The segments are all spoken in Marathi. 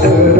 Ram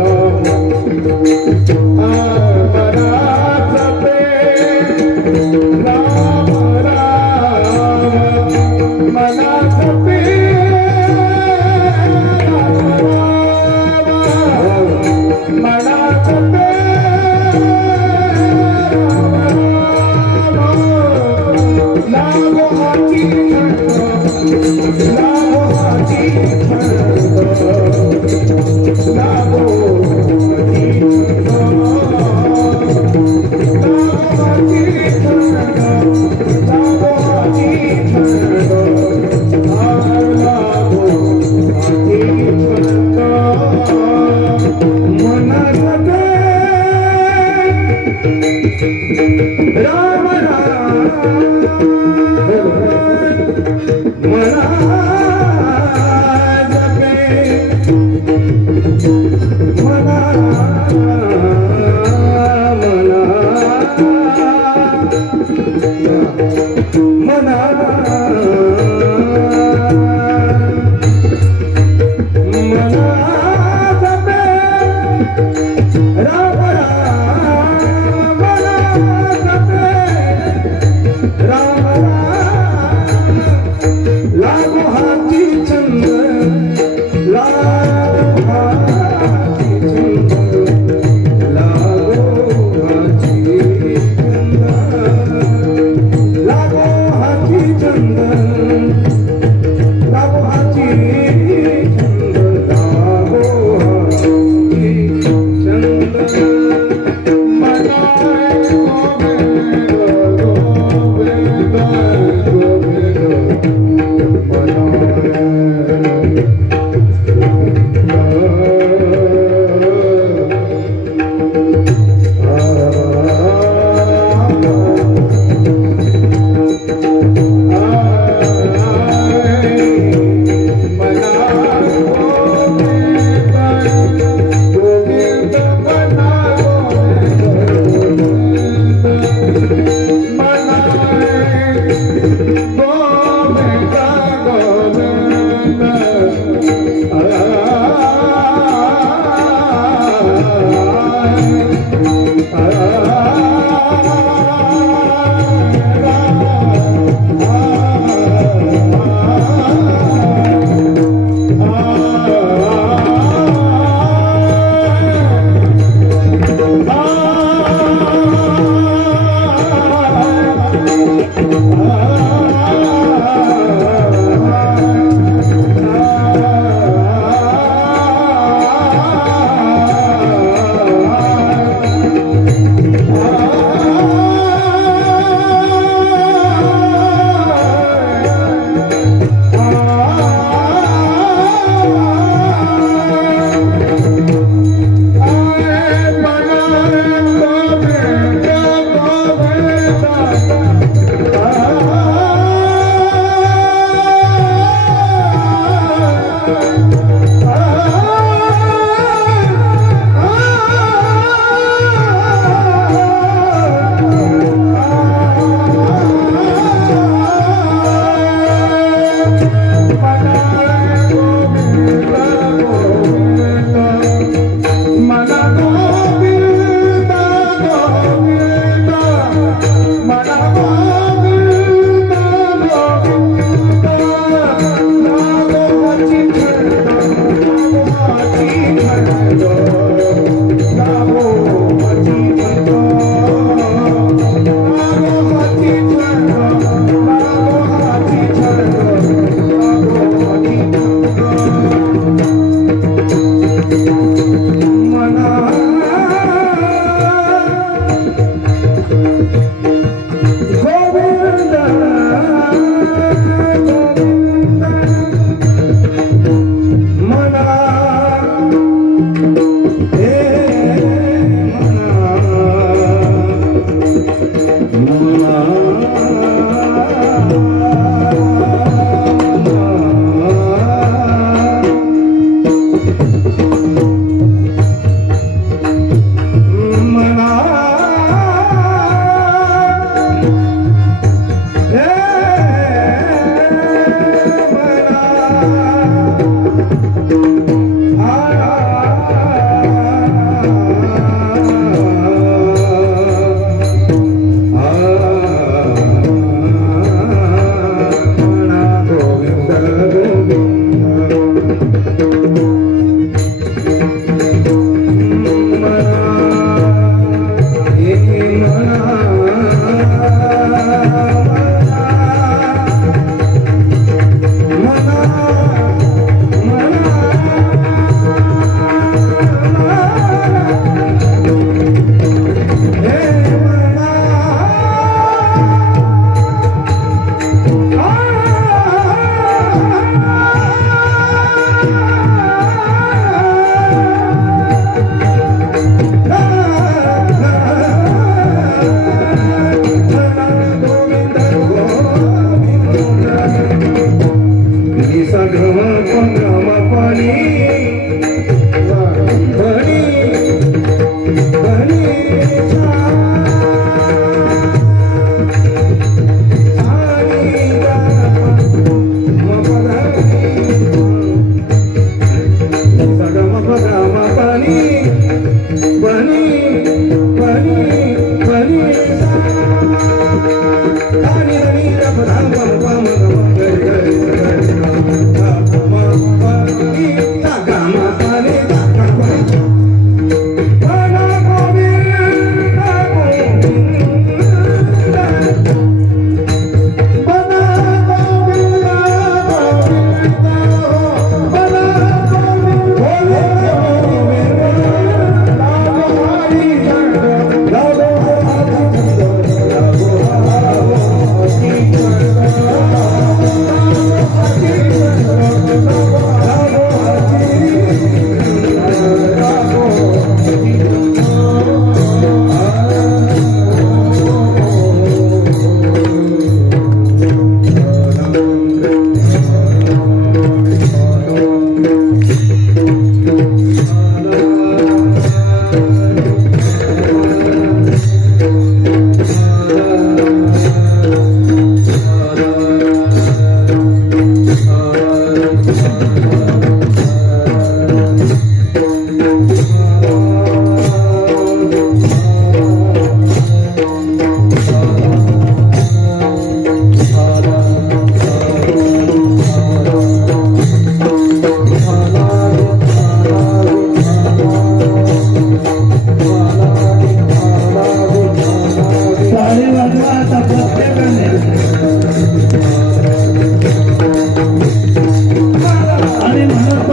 आणि म्हणत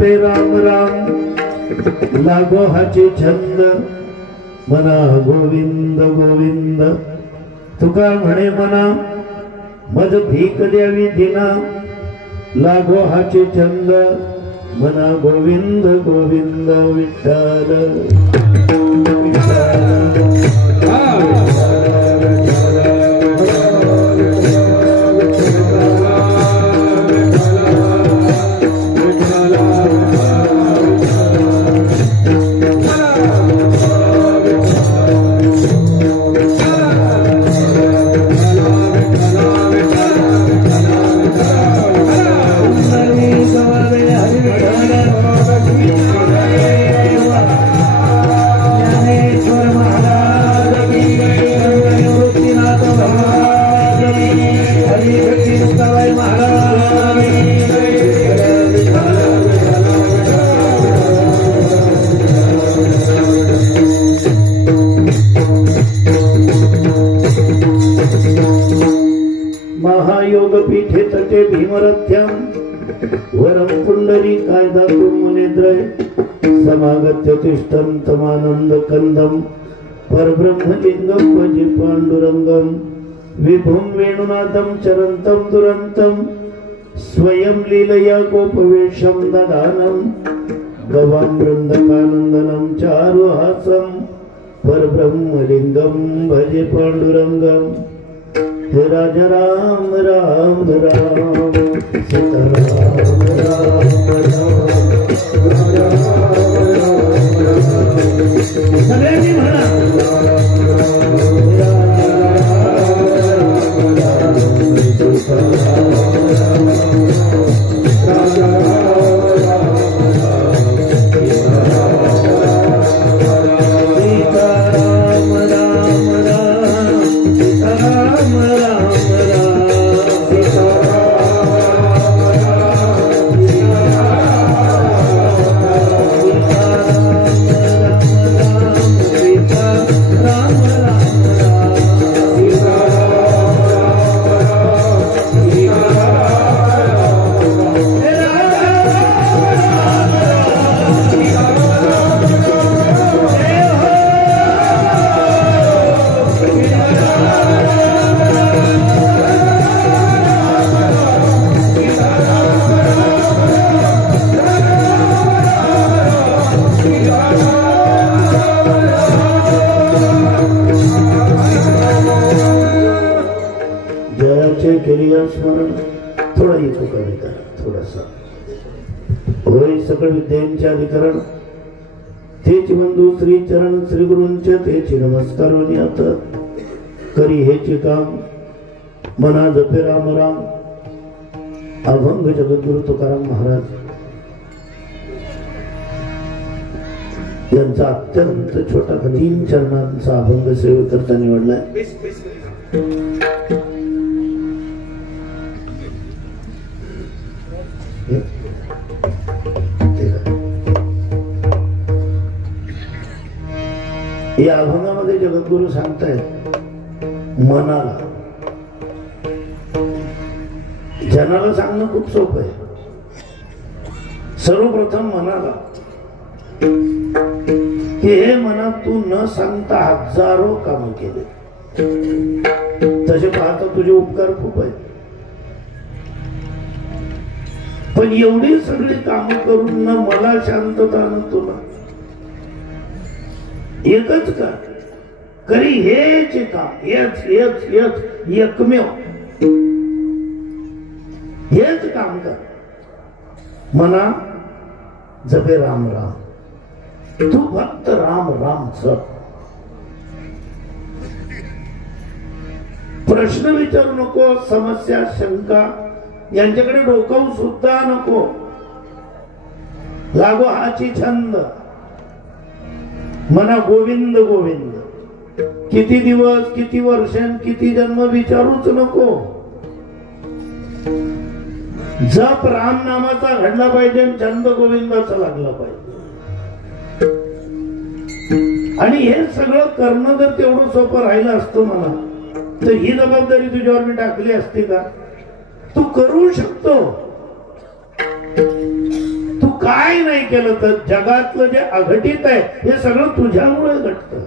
जपे राम राम लागो हाचे छंद मना गोविंद गोविंद तुका म्हणे मना मज भीक द्यावी दिना लागो हाचे छंद मना गोविंद गोविंद विठ्ठल महायोग पीठे तटे भीमरथ्यां वरम पुंडरी कायदा तुमनेद्रय समागत्य तिष्ठन्तमानंद कंदम परब्रह्मलिंगम भजे पांडुरंगम विभुम वेणुनादम चरंतम दुरंतम स्वयं लीलया गोपवेशम ददानम गवाम वृंदकानंदनम चारुहासम परब्रह्मलिंगम भजे पांडुरंगम हे राजा राम राम राम सीता राम राम राम सगळ्यांनी म्हणा थोड़ा येतो कविता थोडासा होय सकळ विद्यांचे अधिकरण तेच बंधू श्री चरण श्री गुरूंचे तेच नमस्कार आता करी हेचे काम मना जपे राम राम अभंग जगद्गुरु तुकाराम महाराज यांचा अत्यंत छोटा 3 चरणांचा अभंग सेवेकरता निवडलाय या अभंगामध्ये जगद्गुरु सांगतायत मनाला जनाला सांगणं खूप सोपं आहे सर्वप्रथम मनाला की हे मना तू न सांगता हजारो काम केले तसे पाहता तुझे उपकार खूप आहेत पण एवढी सगळी काम करून न मला शांतता न तुला एकच का करी हेच काम एकमेव हेच काम कर मना जपे राम राम तू फक्त राम राम जप प्रश्न विचारू नको समस्या शंका यांच्याकडे डोकावू सुद्धा नको लागो हाची छंद मना गोविंद गोविंद किती दिवस किती वर्ष किती जन्म विचारूच नको जप राम नामाचा घडला पाहिजे छंद गोविंदाचा लागला पाहिजे आणि हे सगळं करणं जर तेवढं सोपं राहिलं असतं मला तर ही जबाबदारी तुझ्यावर मी टाकली असती का तू करू शकतो तू काय नाही केलं तर जगातलं जे अघटित आहे हे सगळं तुझ्यामुळे घडतं.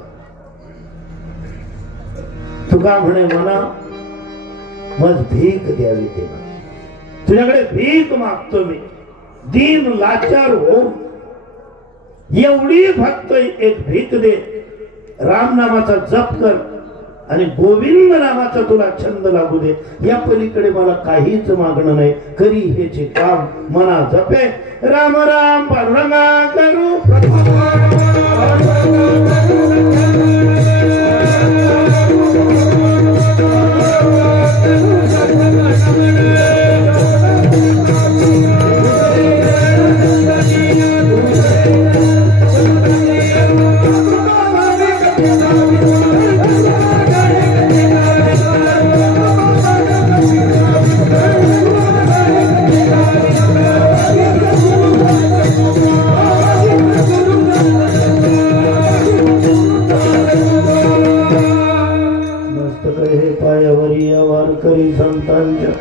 तुका म्हणे म्हणा मग भीक द्यावी तेव्हा तुझ्याकडे भीक मागतो मी दीन लाचार हो एवढी फक्त एक भीक दे. राम नामाचा जप कर आणि गोविंद नामाचा तुला छंद लागू दे. या पलीकडे मला काहीच मागणं नाही. करी हेचे काम मना जपे राम राम पांडुरंगा करू. वारकरी संतांच्या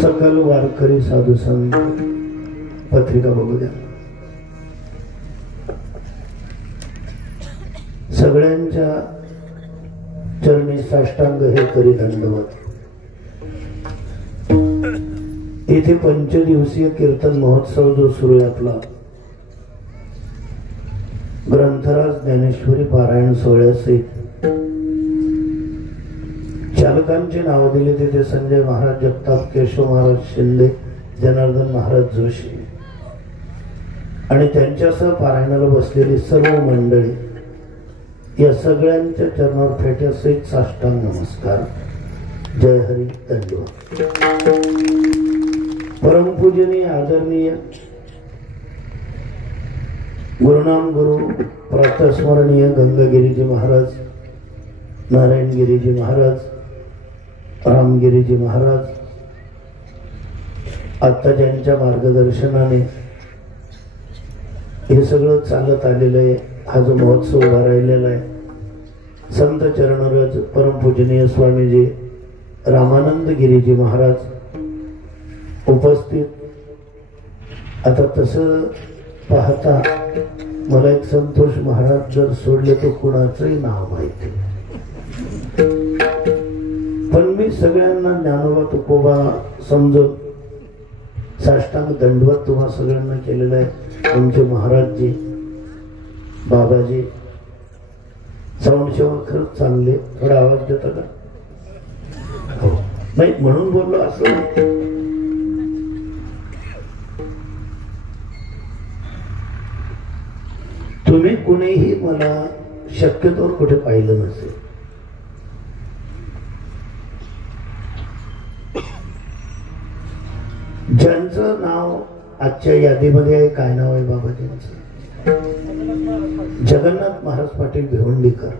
सकल वारकरी साधू संत पत्रिका बघू द्या. सगळ्यांच्या चरणी साष्टांग हे करी दंडवत. इथे 5 दिवसीय कीर्तन महोत्सव जो सुरू आहे आपला ग्रंथराज ज्ञानेश्वरी पारायण सोहळ्यासहित चालकांची नाव दिली तिथे संजय महाराज जगताप, केशव महाराज शिंदे, जनार्दन महाराज जोशी आणि त्यांच्यासह पारायणाला बसलेली सर्व मंडळी या सगळ्यांच्या चरणावर फेट्यासहित साष्टांग नमस्कार. जय हरी दंडवत. परमपूजनीय आदरणीय गुरुनाम गुरु प्रातस्मरणीय गंगागिरीजी महाराज, नारायणगिरीजी महाराज, रामगिरीजी महाराज आता ज्यांच्या मार्गदर्शनाने हे सगळं चालत आलेलं आहे. हा जो महोत्सव उभा राहिलेला आहे संत चरणरज परमपूजनीय स्वामीजी रामानंद गिरीजी महाराज उपस्थित. आता तसं पाहता मला एक संतोष महाराज जर सोडले तर कुणाचंही नाव माहिती, पण मी सगळ्यांना ज्ञानोबा तुकोबा समजून साष्टांग दंडवत तुम्हा सगळ्यांना केलेला आहे. आमचे महाराजजी, बाबाजी साऊंड सेवा खरंच चांगले. थोडा आवाज देता का? हो नाही म्हणून बोललो असं नाही. तुम्ही कुणीही मला शक्यतोवर कुठे पाहिलं नसेल. ज्यांचं नाव आजच्या यादीमध्ये आहे, काय नाव आहे बाबाजींचं? जगन्नाथ महाराज पाटील भिवंडीकर.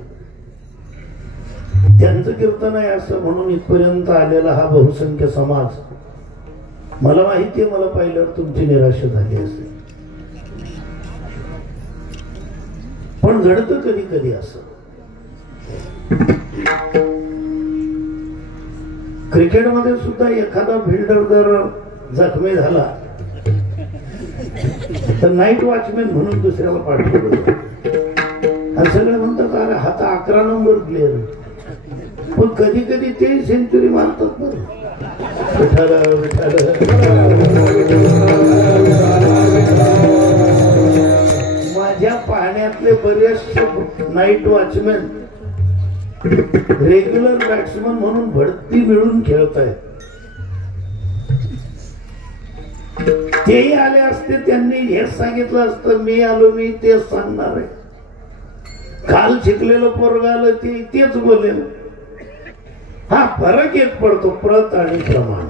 त्यांचं कीर्तन आहे असं म्हणून इथपर्यंत आलेला हा बहुसंख्य समाज. मला माहिती आहे, मला पाहिल्यावर तुमची निराशा झाली असेल, पण घडतं कधी कधी असं. क्रिकेटमध्ये सुद्धा एखादा फिल्डर जर जखमी झाला तर नाईट वॉचमॅन म्हणून दुसऱ्याला पाठवलं. सगळे म्हणतात अरे हा तर 11 नंबर प्लेअर, पण कधी कधी ते सेंचुरी मारतात बरं. माझ्या पाहण्यातले बरेचसे नाईट वॉचमॅन रेग्युलर बॅट्समन म्हणून बढती मिळून खेळत आहेत. तेही आले असते, त्यांनी हेच सांगितलं असतं, मी आलो मी तेच सांगणार आहे. काल शिकलेलं पोरग आलं तेच बोलेल. हा फरक एक पडतो प्रत आणि प्रमाण.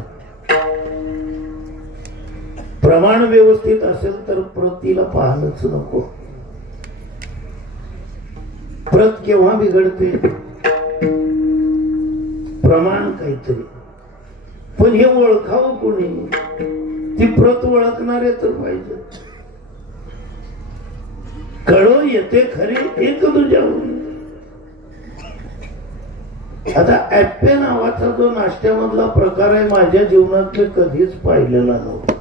प्रमाण व्यवस्थित असेल तर प्रतीला पाहणंच नको. प्रत केव्हा बिघडते? प्रमाण काहीतरी, पण हे ओळखावं कोणी? ती प्रत ओळखणारे तर पाहिजे. कळो येते खरी एक तुझ्याहून. आता ऍप्पे नावाचा जो नाश्त्यामधला प्रकार आहे माझ्या जीवनात मी कधीच पाहिलेला नव्हता.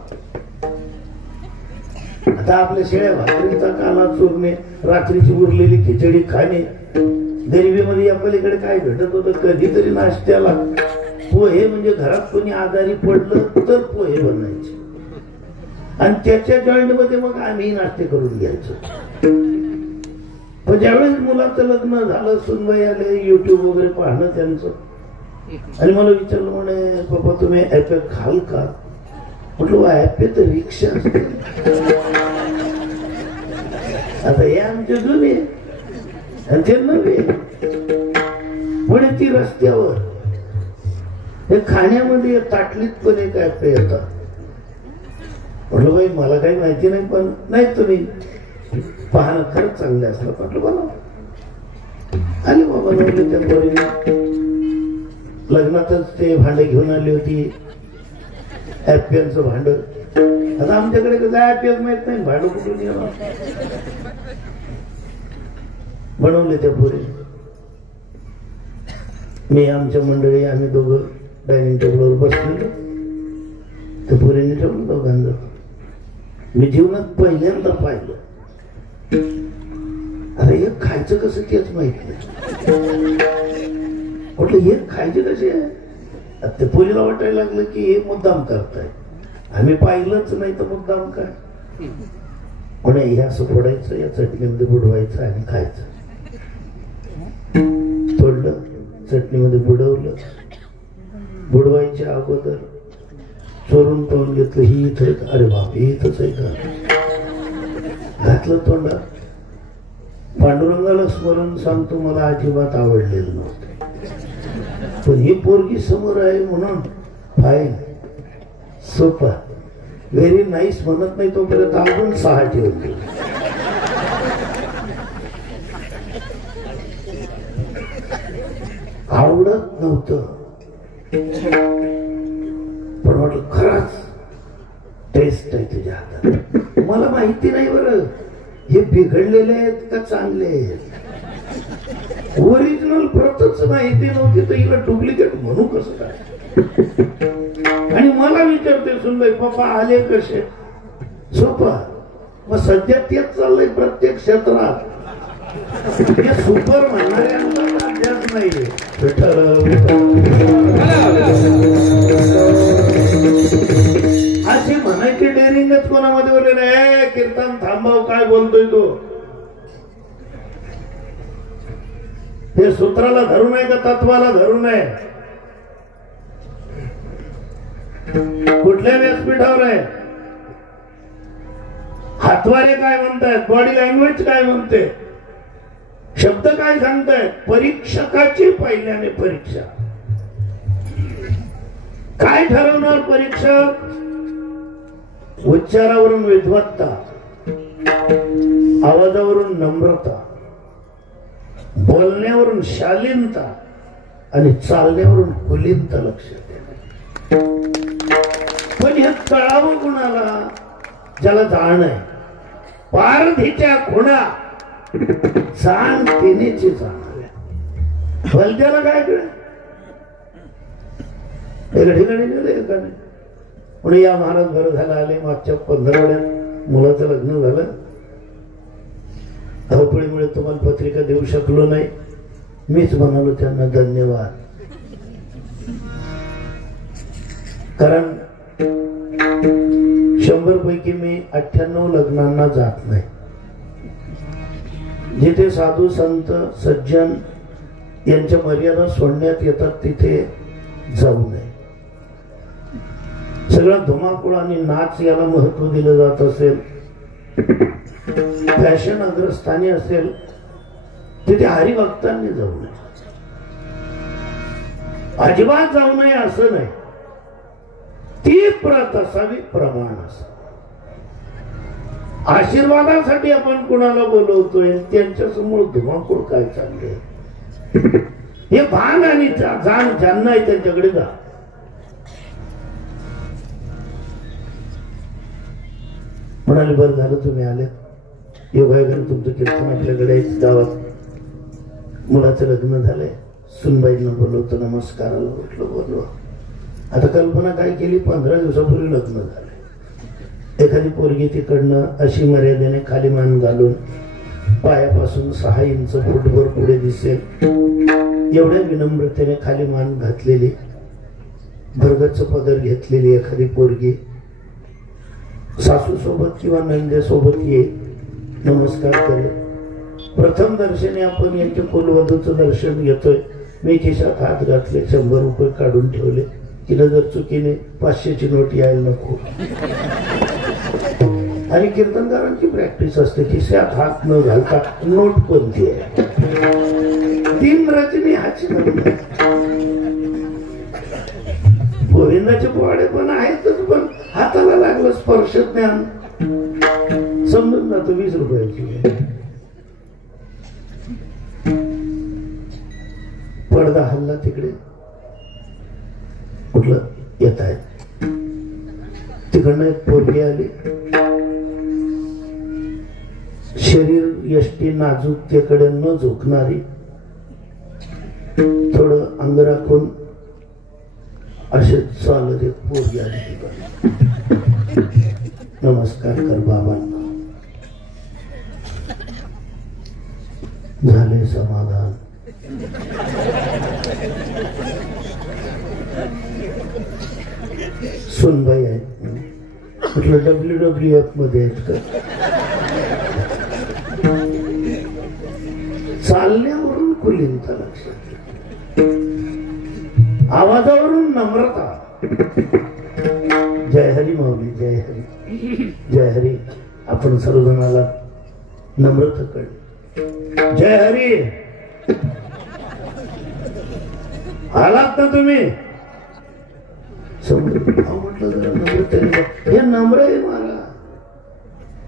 आता आपल्या शेळ्या भाकरीचा काला चुरणे, रात्रीची उरलेली खिचडी खाणे, गरिबीमध्ये या पलीकडे काय घडत होतं, कधीतरी नाश्त्याला पोहे, म्हणजे घरात कोणी आजारी पडलं तर पोहे बनायचे आणि त्याच्या जॉईंट मध्ये मग आम्ही नाश्ते करून घ्यायचो. पण ज्यावेळेस मुलाचं लग्न झालं, सुनबाई आले, युट्यूब वगैरे पाहणं त्यांचं, आणि मला विचारलं, म्हणे पप्पा तुम्ही ऍपे खाल का? म्हटलं ऍपे तर रिक्षा असते. आता हे आमचे जुने आणि ते नव्हे, म्हणे ती रस्त्यावर हे खाण्यामध्ये ताटलीत पण एक ऍप येतात. म्हटलं बाई मला काही माहिती नाही, पण नाही तुम्ही पाहणं खरंच चांगले असलं. म्हटलं बोला. आले बाबा म्हटलं त्या पोरीने लग्नातच ते भांडे घेऊन आली होती, ऍपियनचं भांड. आता आमच्याकडे कसं ऍपियन माहित नाही, भांड कुठून येणार. बनवले त्या पोरी. मी आमच्या मंडळी आम्ही दोघं डायनिंग टेबलवर बसलेलो, त्या पोरीने ठेवलं दोघांना. मी जीवनात पहिल्यांदा पाहिलं. अरे हे खायचं कसं तेच माहित नाही. म्हटलं हे खायचे कसे आहे. ते पोरीला वाटायला लागलं की हे मुद्दाम करताय, आम्ही पाहिलंच नाही तर मुद्दाम काय. म्हणे हे असं फोडायचं, या चटणीमध्ये बुडवायचं आणि खायचं. तोडलं, चटणीमध्ये बुडवलं. बुडवायच्या अगोदर चोरून पाहून घेतलं, ही इथं, अरे बाप हे इथंच आहे का. घातलं तोंडात. पांडुरंगाला स्मरण सांगतो, मला अजिबात आवडलेलं नव्हतं, पण ही पोरगी समोर आहे म्हणून फाईन, सोपा, व्हेरी नाईस म्हणत नाही तोपर्यंत अजून 6 ठेवले. आवडत नव्हतं, पण म्हटलं खरंच टेस्ट आहे तुझ्या हातात. मला माहिती नाही बरं हे बिघडलेले आहेत का चांगले आहेत. ओरिजिनल प्रतच माहिती नव्हती तर हिला डुप्लिकेट म्हणू कसं काय. आणि मला विचारते सुनबाई पप्पा आले कसे. सोपा. मग सध्या तेच चाललंय प्रत्येक क्षेत्रात. हे सुपर म्हणणाऱ्यांना राज्यात नाहीये. अशी म्हणायची डेअरिंगच कोणामध्ये बोलले नाही. कीर्तन थांबाव, काय बोलतोय तो. हे सूत्राला धरू नये का तत्वाला धरू नये. कुठल्या व्यासपीठावर आहे. हातवारे काय म्हणतायत, बॉडी लँग्वेज काय म्हणते, शब्द काय सांगतायत. परीक्षकाची पहिल्याने परीक्षा. काय ठरवणार परीक्षक. उच्चारावरून विद्वत्ता, आवाजावरून नम्रता, बोलण्यावरून शालीनता आणि चालण्यावरून कुलीनता लक्ष द्या. पण हे कळावं कुणाला, ज्याला जाण आहे. पारधीच्या खुणा जाण देण्याची जाणाऱ्या भलत्याला काय कळ. एका ठिकाणी गेले का नाही म्हणून या महाराज बरं झालं आले. मागच्या 15 मुलाचं लग्न झालं. धावपळीमुळे तुम्हाला पत्रिका देऊ शकलो नाही. मीच म्हणालो त्यांना धन्यवाद. कारण 100 पैकी मी 98 लग्नांना जात नाही. जिथे साधू संत सज्जन यांच्या मर्यादा सोडण्यात येतात तिथे जाऊ नये. सगळा धुमाकूळ आणि नाच याला महत्व दिलं जात असेल, फॅशन अग्रस्थानी असेल तिथे हरिभक्तांनी जाऊ नये. अजिबात जाऊ नये असं नाही. ती प्रत असावी, प्रमाण असावं. आशीर्वादासाठी आपण कुणाला बोलवतोय, त्यांच्या समोर धुमाकूळ काय चाललंय हे भान आणि जाण ज्यांना आहे त्यांच्याकडे जा. म्हणाले बरं झालं तुम्ही आले. योगायोगाने तुमचं कीर्तन आपल्याकडे गावात मुलाचं लग्न झालंय. सुनबाईंना बोलवतो, नमस्काराला उठलो, बोललो. आता कल्पना काय केली, 15 दिवसापूर्वी लग्न झालंय. एखादी पोरगी तिकडनं अशी मर्यादेने खाली मान घालून पायापासून 6 इंच फुटभर पुढे दिसेल एवढ्या विनम्रतेने खाली मान घातलेली, भरगच्च पदर घेतलेली एखादी पोरगी सासू सोबत किंवा नंदेसोबत येईल, नमस्कार करेल. प्रथम दर्शनी आपण यांच्या कुलवधूचं दर्शन घेतोय. मी खिशात हात घातले, 100 रुपये काढून ठेवले. तिला जर चुकीने 500ची नोट यायला नको. आणि कीर्तनकारांची प्रॅक्टिस असते खिशात हात न घालता नोट कोणती आहे, 3 रचनी हाची नोट. गोविंदाचे पोवाडे पण आहेतच, पण हाताला लागलं स्पर्श ज्ञान समजून जातो 20 रुपयाची. पडदा हल्ला तिकडे, कुठलं येत आहे, तिकडनं एक पोरगी आली. शरीर यष्टी नाजूकतेकडे न झुकणारी, थोडं अंग राखून असे चालत एक पोरगी आली. नमस्कार कर बाबांना. झाले समाधान. सुनबाई आहेत म्हटलं, WWF मध्ये आहेत का? चालण्यावरून कुलीनता लक्षात, आवाजावरून नम्रता. जय हरी माऊली, जय हरी, जय हरी. आपण सर्वजणाला नम्रता कळली. जय हरी. आलात ना तुम्ही? म्हटलं जरा नम्रतेने, हे नम्र आहे मला.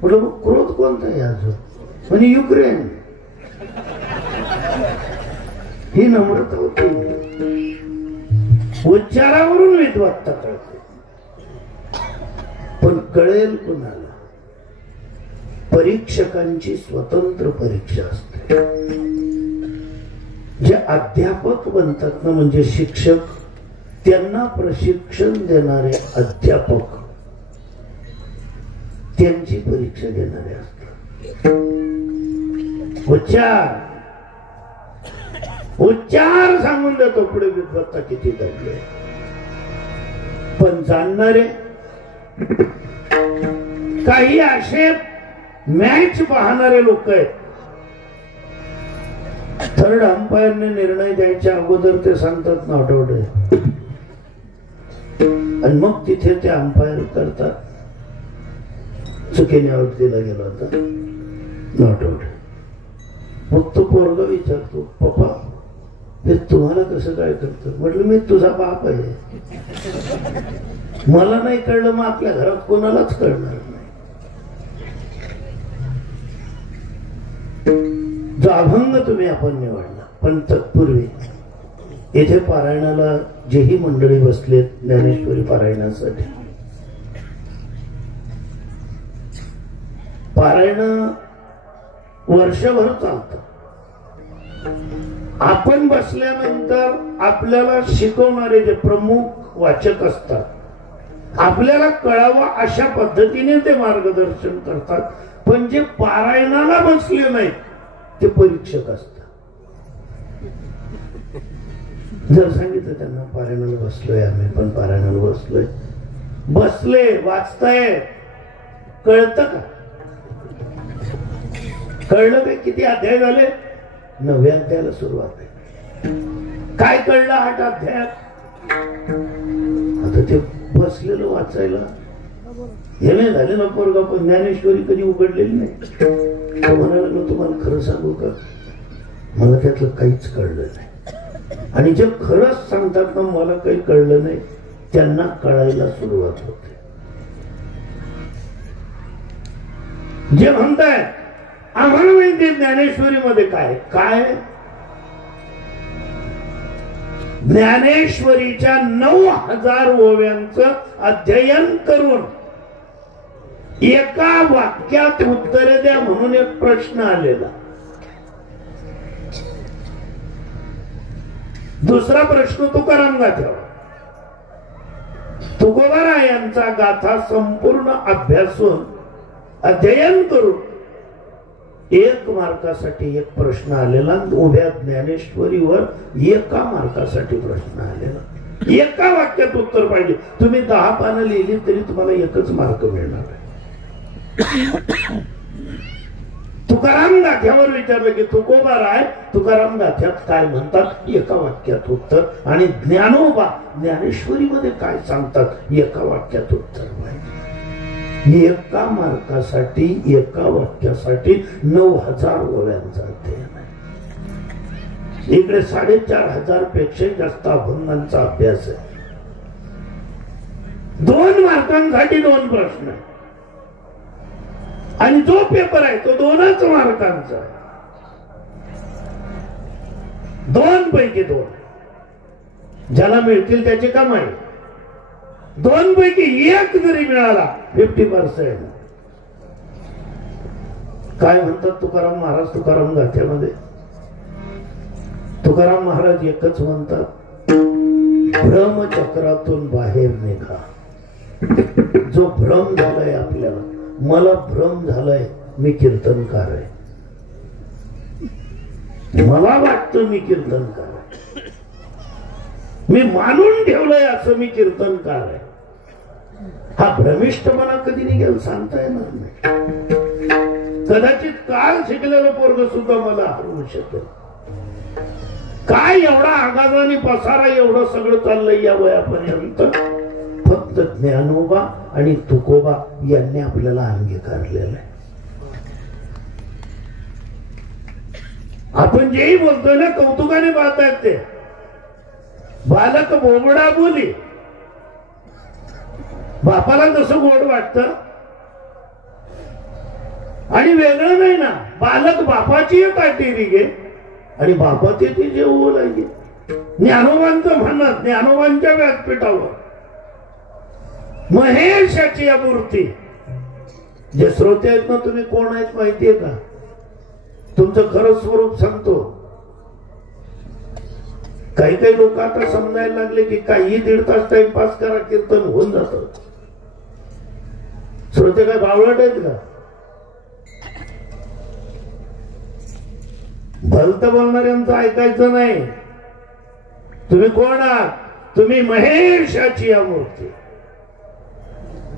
म्हटलं मग क्रोध कोणता आहे अजून? म्हणजे युक्रेन. ही नम्रता होती. उच्चारावरून विद्वत्ता कळते, पण कळेल कुणाला? परीक्षकांची स्वतंत्र परीक्षा असते. जे अध्यापक बनतात ना, म्हणजे शिक्षक, त्यांना प्रशिक्षण देणारे अध्यापक त्यांची परीक्षा घेणारे असतात. उच्चार सांगून देतो पुढे विद्वत्ता किती दडली. पण जाणणारे काही असे मॅच पाहणारे लोक आहेत. थर्ड अंपायरने निर्णय द्यायच्या अगोदर ते सांगतात नॉट आउट आहे, आणि मग तिथे ते अंपायर करतात. चुकीने आउट दिला गेला होता, नॉट आउट. मग तो पोरगा विचारतो, पप्पा हे तुम्हाला कसं काय करतं? म्हटलं मी तुझा बाप आहे, मला नाही कळलं मग आपल्या घरात कोणालाच कळणार नाही. जो अभंग तुम्ही आपण निवडला, पण तत्पूर्वी येथे पारायणाला जेही मंडळी बसलेत ज्ञानेश्वरी पारायणासाठी, पारायण वर्षभर चालतं. आपण बसल्यानंतर आपल्याला शिकवणारे जे प्रमुख वाचक असतात, आपल्याला कळावं अशा पद्धतीने ते मार्गदर्शन करतात. पण जे पारायणाला बसले नाहीत ते परीक्षक असतात. जर सांगितलं त्यांना पारायणाला बसलोय आम्ही, पण पारायणाला बसलोय, बसले वाचताय, कळतं का? कळलं काय? किती अध्याय झाले? 9व्या अध्यायाला सुरुवात आहे. काय कळलं 8 अध्यायात? आता ते बसलेलं वाचायला हे नाही झाले ना. पोरगा पण ज्ञानेश्वरी कधी उघडलेली नाही. तो म्हणाला, तुम्हाला खरं सांगू का, मला त्यातलं काहीच कळलं नाही. आणि जे खरंच सांगतात ना मला काही कळलं नाही, त्यांना कळायला सुरुवात होते. जे म्हणताय आम्हाला माहिती ज्ञानेश्वरी मध्ये काय काय, ज्ञानेश्वरीच्या 9000 ओव्यांचं अध्ययन करून एका वाक्यात उत्तरे द्या म्हणून एक प्रश्न आलेला. दुसरा प्रश्न तुकाराम गाठेवा. तुकोबारायांचा गाथा संपूर्ण अभ्यासून अध्ययन करून 1 मार्कासाठी एक प्रश्न आलेला, उभ्या ज्ञानेश्वरीवर 1 मार्कासाठी प्रश्न आलेला. 1 वाक्यात उत्तर पाहिजे. तुम्ही 10 पानं लिहिली तरी तुम्हाला 1च मार्क मिळणार आहे. तुकाराम गाथ्यावर विचारलं की तुकोबाराय तुकाराम गाथ्यात काय म्हणतात, 1 वाक्यात उत्तर. आणि ज्ञानोबा ज्ञानेश्वरी मध्ये काय सांगतात, 1 वाक्यात उत्तर पाहिजे. 1 मार्कासाठी 1 वाक्यासाठी 9000 ओव्यांचा अध्ययन आहे. इकडे 4500 पेक्षा जास्त अभंगांचा अभ्यास आहे. 2 मार्कांसाठी 2 प्रश्न आहे. आणि जो पेपर आहे तो 2च मार्कांचा आहे. 2 पैकी 2 ज्याला मिळतील त्याची कमाई. 2 पैकी 1 जरी मिळाला 50%. काय म्हणतात तुकाराम महाराज तुकाराम गाथ्यामध्ये? तुकाराम महाराज एकच म्हणतात, भ्रमचक्रातून बाहेर निघा. जो भ्रम झालाय आपल्याला, मला भ्रम झालाय मी कीर्तनकार आहे, मला वाटतं मी कीर्तनकार आहे, मी मानून ठेवलंय असं मी कीर्तनकार आहे. हा भ्रमिष्ठपणा कधी निघेल सांगता येणार नाही. कदाचित काल शिकलेलं पोरग सुद्धा मला हरवू शकेल. काय एवढा आगाजाने पसारा, एवढं सगळं चाललंय या वयापर्यंत. फक्त ज्ञानोबा आणि तुकोबा यांनी आपल्याला अंगीकारलेलं आहे. आपण जेही बोलतोय ना कौतुकाने पाहतायत ते. बालक बोबडा बोली, बापाला जसं गोड वाटतं आणि वेगळं नाही ना. बालक बापाची काटेरी घे आणि बापाची ती जेवू लागे. ज्ञानोबांचं म्हणत ज्ञानोबांच्या व्यासपीठावर महेशाची या मूर्ती. जे श्रोते आहेत ना, तुम्ही कोण आहेत माहितीये का? तुमचं खरं स्वरूप सांगतो. काही काही लोक आता समजायला लागले की काही 1.5 तास टाइमपास करा, कीर्तन होऊन जातं. श्रोते काय बावळट आहेत का? भलत बोलणाऱ्यांचं ऐकायचं नाही. तुम्ही कोण आहात? तुम्ही महेशाची या मूर्ती.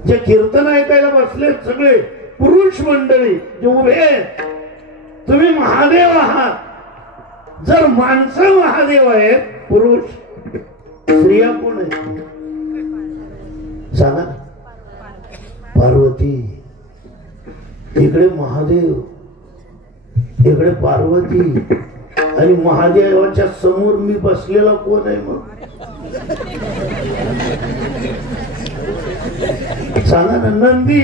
जे कीर्तन ऐकायला बसले सगळे पुरुष मंडळी जे उभे आहेत, तुम्ही महादेव आहात. जर माणसं महादेव आहेत, पुरुष, स्त्रिया कोण आहेत सांगा? पार्वती. इकडे महादेव, इकडे पार्वती. आणि महादेवाच्या समोर मी बसलेला कोण आहे मग सांगा ना? नंदी.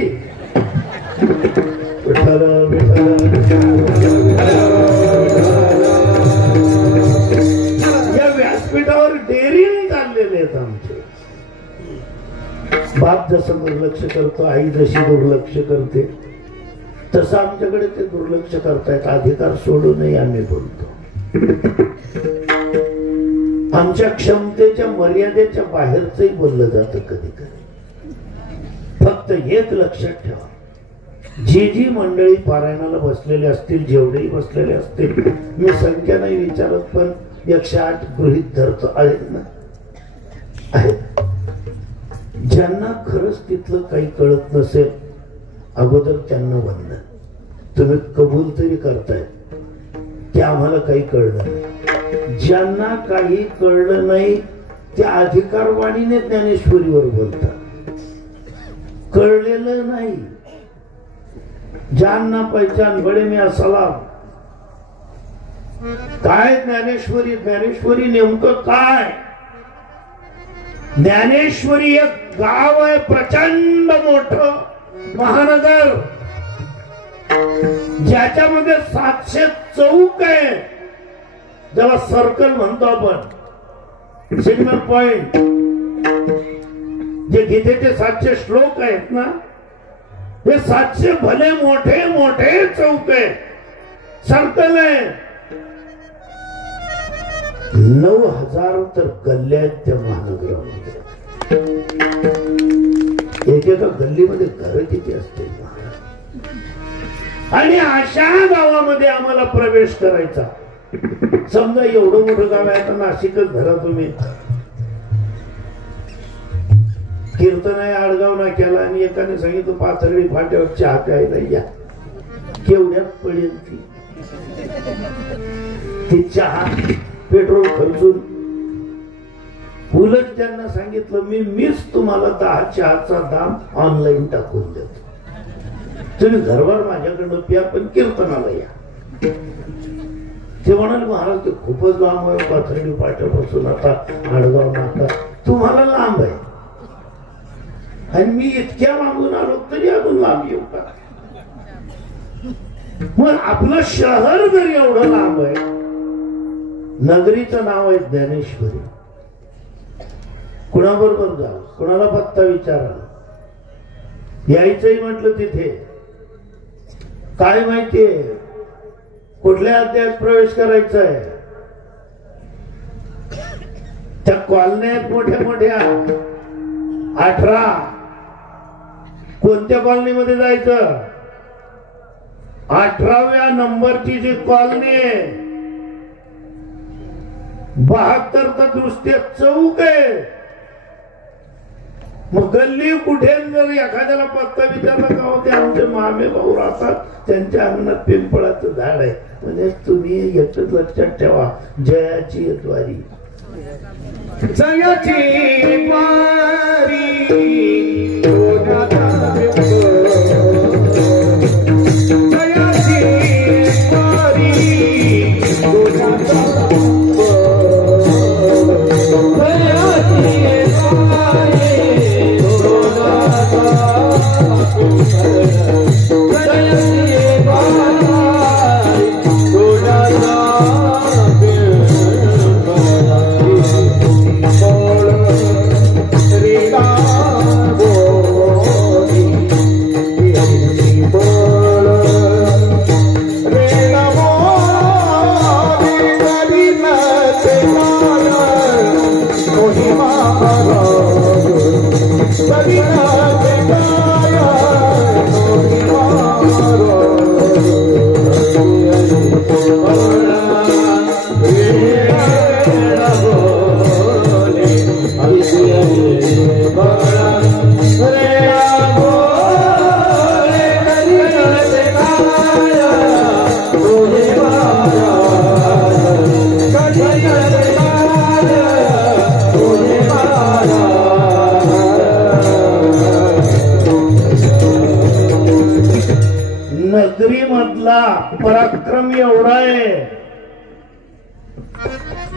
या व्यासपीठावर डेअरिंग चाललेले आहेत आमचे. बाप जसं दुर्लक्ष करतो, आई जशी दुर्लक्ष करते, तसं आमच्याकडे ते दुर्लक्ष करतायत. अधिकार सोडू नये आम्ही बोलतो. आमच्या क्षमतेच्या मर्यादेच्या बाहेरचंही बोललं जातं कधी कधी. फक्त एक लक्षात ठेवा, जी जी मंडळी पारायणाला बसलेले असतील, जेवढेही बसलेले असतील, मी संख्या नाही विचारत, पण 108 गृहीत धरतो आहेत ना, आहेत. ज्यांना खरंच तिथलं काही कळत नसेल, अगोदर त्यांना वंदन. तुम्ही कबूल तरी करताय की आम्हाला काही कळलं नाही. ज्यांना काही कळलं नाही त्या अधिकारवाणीने ज्ञानेश्वरीवर बोलतात. कळलेलं नाही, जानना पहचान बडे में सलाम. काय ज्ञानेश्वरी? ज्ञानेश्वरी नेमकं काय? ज्ञानेश्वरी एक गाव आहे, प्रचंड मोठं महानगर, ज्याच्यामध्ये 700 चौक आहे, ज्याला सर्कल म्हणतो आपण, सिग्नल पॉइंट. जे गीतेचे 700 श्लोक आहेत ना, हे 700 भले मोठे मोठे चौक आहे, सर्कल आहे. 9000 तर गल्ल्या आहेत त्या महानगरामध्ये. एकेका गल्लीमध्ये घर किती असते आणि अशा गावामध्ये आम्हाला प्रवेश करायचा. समजा एवढं मोठं गाव आहे तर नाशिकच धरा तुम्ही. कीर्तन आहे आडगाव नाक्याला आणि एकाने सांगितलं पाथर्डी फाट्यावर चहा प्यायला या. केवढ्यात पडेल ती चहा पेट्रोल खर्चून. उलट त्यांना सांगितलं मीच तुम्हाला 10 चहाचा दाम ऑनलाईन टाकून देतो. तुम्ही घरभर माझ्याकडनं प्या पण कीर्तनाला या. ते म्हणाले महाराज ते खूपच लांब आहे पाथर्डी फाट्यापासून आता आडगाव नाका तुम्हाला लांब आहे आणि मी इतक्या लांबून आलो तरी अजून लांब येऊ का. मग आपलं शहर जर एवढं लांब आहे. नगरीचं नाव आहे ज्ञानेश्वरी. कुणाबरोबर जाऊ कुणाला पत्ता विचारा. यायचंही म्हटलं तिथे काय माहितीये कुठल्या अध्यायात प्रवेश करायचा आहे. त्या कॉलन्यात मोठ्या मोठ्या 18 कोणत्या कॉलनीमध्ये जायचं. 18व्या नंबरची जी कॉलनी आहे 72 तर दृष्ट्या चौक आहे. मग गल्ली कुठे जर एखाद्याला पत्ता विचारला का होते आमचे मामे भाऊ राहतात त्यांच्या अंगणात पिंपळाचं झाड आहे म्हणजे तुम्ही एकच लक्षात ठेवा जयाची द्वारी जयाची नगरी मधला पराक्रम एवढा आहे.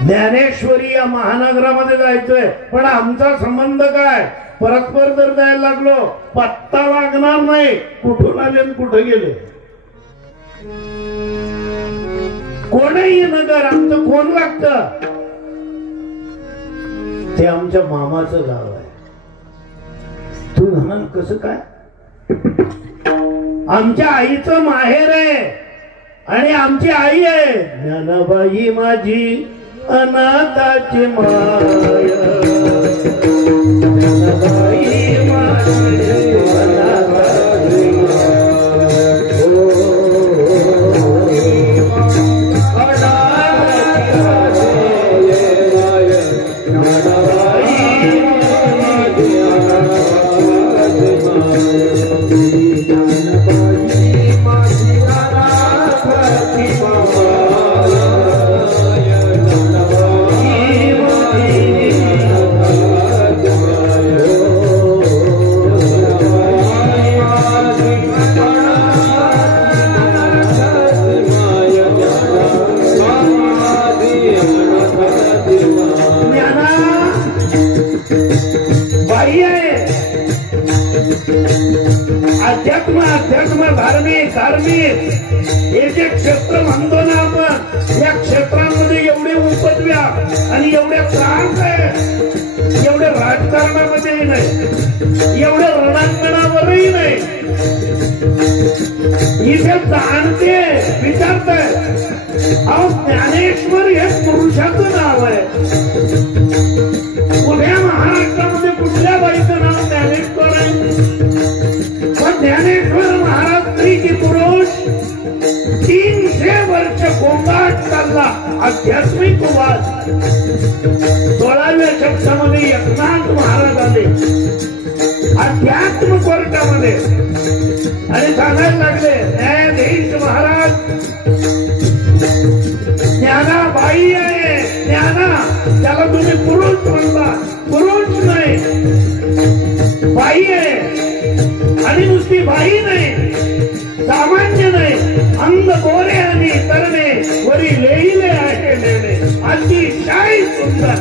ज्ञानेश्वरी या महानगरामध्ये जायचंय पण आमचा संबंध काय. परस्पर जर जायला लागलो पत्ता लागणार नाही कुठून आले कुठे गेले. कोणही नगर आमचं कोण लागत ते आमच्या मामाचं गाव आहे. तू म्हणाल कसं काय. आमच्या आईचं माहेर आहे आणि आमची आई आहे ज्ञानाबाई माझी अनाथाची माय. ज्ञानाबाई माझी अनाथाची अध्यात्म अध्यात्म धार्मिक धार्मिक हे जे क्षेत्र म्हणतो ना आपण या क्षेत्रांमध्ये एवढे उपद्व्या आणि एवढे त्रास आहे. एवढे राजकारणामध्येही नाही एवढे रणांगणावरही नाही. इथे जाणते विचारताय अहो ज्ञानेश्वर हे पुरुषाचं नाव आहे. उभ्या महाराष्ट्रामध्ये कुठल्या बाईचं नाव ज्ञानेश्वर आहे. आध्यात्मिक वाद 16व्या शतकामध्ये एकनाथ महाराज आले अध्यात्म कोर्टामध्ये आणि सांगायला लागले, न्यायाधीश महाराज, ज्ञानाबाई आहे, ज्ञाना, त्याला तुम्ही पुरुष म्हणता, पुरुष नाही, बाई आहे, आणि नुसती बाई नाही, सामान्य नाही, अंग गोरे आणि तरणे वरी लेहिले आहे लेणे, अतिशय सुंदर.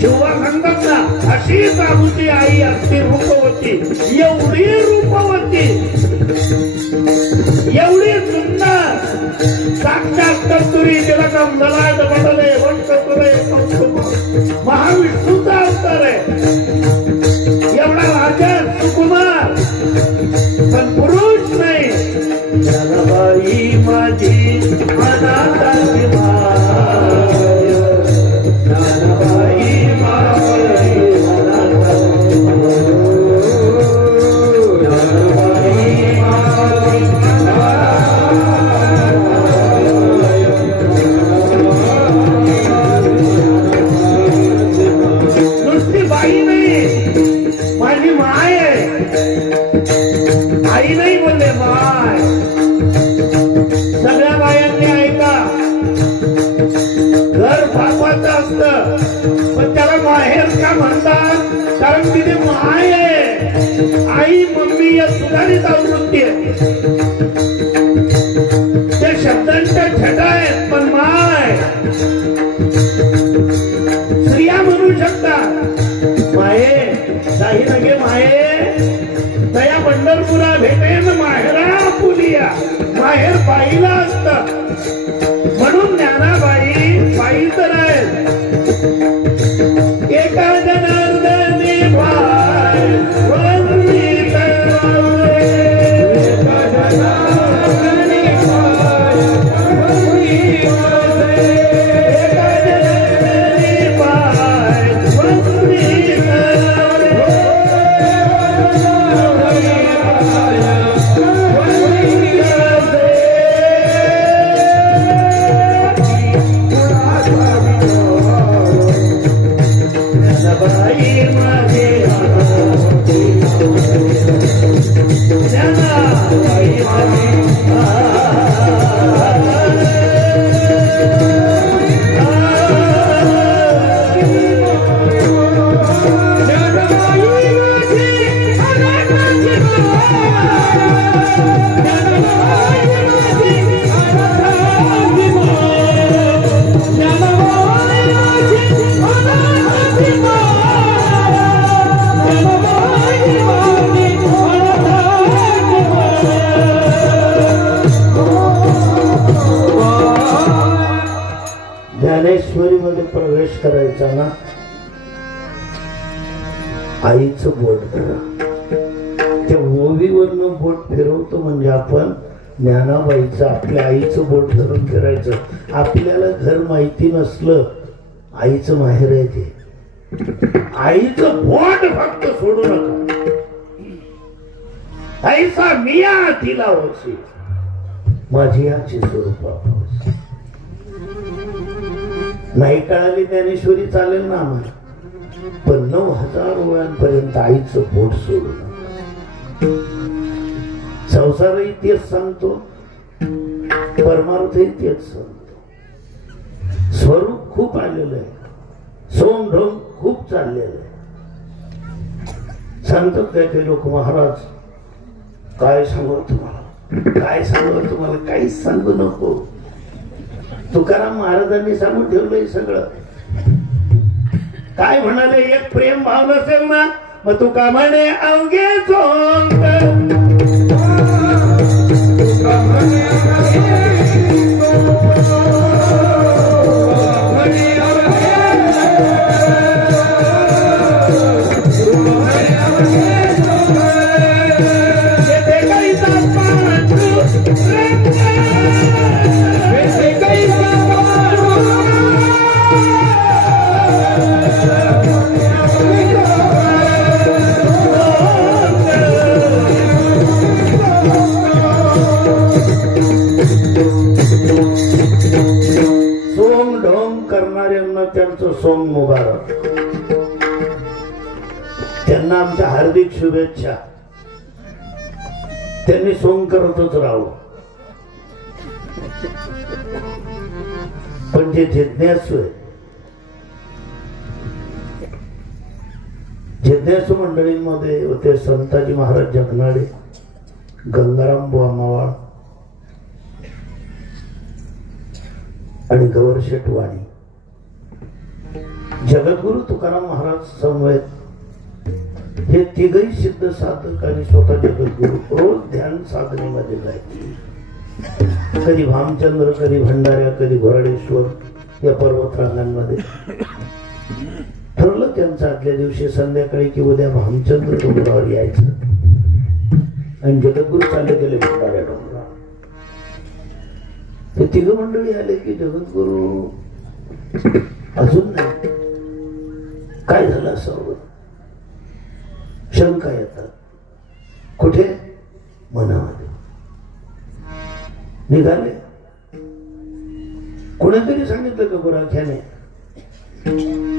शिवा म्हणतात ना, अशीच आमची आई अगदी रूपवती, एवढी रूपवती, एवढी सुंदर, साक्षात कस्तुरी तिलकम दलाट बदले वंशतुरे महाविष्णूचा अवतार आहे. एवढा राजा सुकुमार, पण पुरुष नाही. ज्ञानाबाई माझी अनाथाची माय, ज्ञानाबाई माझी अनाथाची नुसती बाई नाही, माझी माय आहे. आई नाही बोलले, माय. सगळ्या बायांनी ऐका, घर बापाचं असतं, पण त्याला माहेर का म्हणतात? कारण तिथे माय आहे. आई मम्मी या सुधारित आवृत्ती आहे, त्या शब्दांच्या छटा आहेत, पण माय स्त्रिया म्हणू शकतात. माये काही नगे माये दया पंढरपुरा भेटेन माहेरा पुलिया, माहेर बाईला असत. म्हणून ज्ञानाबाई बाई तर आहे. एका जनार्दनी बाय वंदी करावे, एका जनार्दनी बाय वंदी करावे, एका जनार्दनी बाय वंदी करावे. ज्ञानेश्वरी मध्ये प्रवेश करायचा ना, आईचं बोट करा. त्या ओवीवरनं बोट फिरवतो म्हणजे आपण ज्ञानाबाईचं, आपल्या आईचं बोट धरून फिरायचं. आपल्याला घर माहिती नसलं, आईचं माहेर आहे ते. आईचं बोट फक्त सोडू नका. आईचा मिया तिला होशी, माझी आची स्वरूप नाही कळाली ज्ञानेश्वरी चालेल ना आम्हाला, पण 9000 वयांपर्यंत आईचं बोट सोडून. संसारही तेच सांगतो, परमार्थही तेच सांगतो. स्वरूप खूप आलेलं आहे, सोमढोंग खूप चाललेलं आहे. सांगतात काय काही लोक, महाराज काय सांगू तुम्हाला, काय सांगू तुम्हाला, काहीच सांगू नको. तुकाराम महाराजांनी सांगून ठेवलंय सगळं. काय म्हणाले, एक प्रेम भाव नसेल ना, मग तुका म्हणे अवघे सोंग, ना त्यांचं सोंग मुबारक. त्यांना आमच्या हार्दिक शुभेच्छा. त्यांनी सोंग करतच राहावं. पण जे जिज्ञासू आहे, जिज्ञासू मंडळींमध्ये होते संताजी महाराज जगनाडे, गंगाराम बुवा मवाळ आणि गौरशेठ वाणी. जगद्गुरु तुकाराम महाराज समवेत हे तिघही सिद्ध साधक आणि स्वतः जगद्गुरु रोज ध्यान साधनेमध्ये जायचे. कधी भामचंद्र, कधी भंडाऱ्या, कधी घोराडेश्वर या पर्वतरांगांमध्ये. ठरलं त्यांचं आदल्या दिवशी संध्याकाळी की उद्या भामचंद्र डोंगरावर यायचं आणि जगद्गुरु चालले गेले भंडाऱ्या डोंगरावर. ते तिघ मंडळी आले की जगद्गुरु अजून नाही. काय झालं असावं? शंका येतात. कुठे? मनामध्ये. निघाले. कोणातरी सांगितलं का गुराख्याने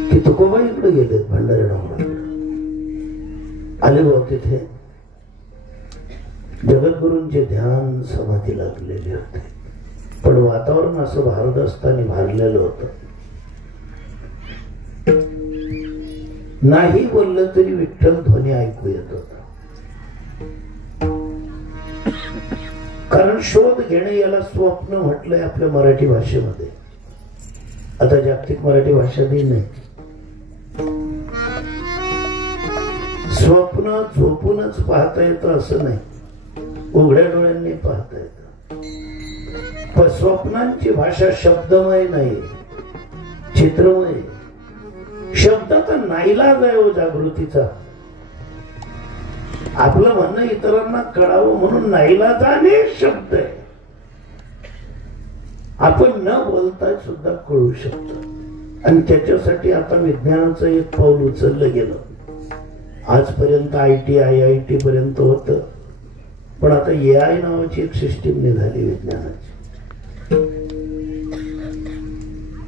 की तुकोबा इकडे गेलेत भंडारी डोंगराकडे. आले बघ. तिथे जगद्गुरूंचे ध्यान समाधी लागलेले होते. पण वातावरण असं भारदस्तानी भारलेलं होतं. नाही बोललं तरी विठ्ठल ध्वनी ऐकू येत होता. कारण शोध घेणे याला स्वप्न म्हटलंय आपल्या मराठी भाषेमध्ये. आता जागतिक मराठी भाषा दिन आहे. स्वप्न झोपूनच पाहता येतं असं नाही, उघड्या डोळ्यांनी पाहता येतं. पण स्वप्नांची भाषा शब्दमय नाही, चित्रमय. शब्दाचा नाईलाज आहे हो जागृतीचा. आपलं म्हणणं इतरांना कळावं म्हणून नाईलाजाने शब्द आहे. आपण न बोलता सुद्धा कळू शकतो. आणि त्याच्यासाठी आता विज्ञानाचं एक पाऊल उचललं गेलं. आजपर्यंत IT IIT पर्यंत होत, पण आता AI नावाची एक सिस्टीम निघाली विज्ञानाची.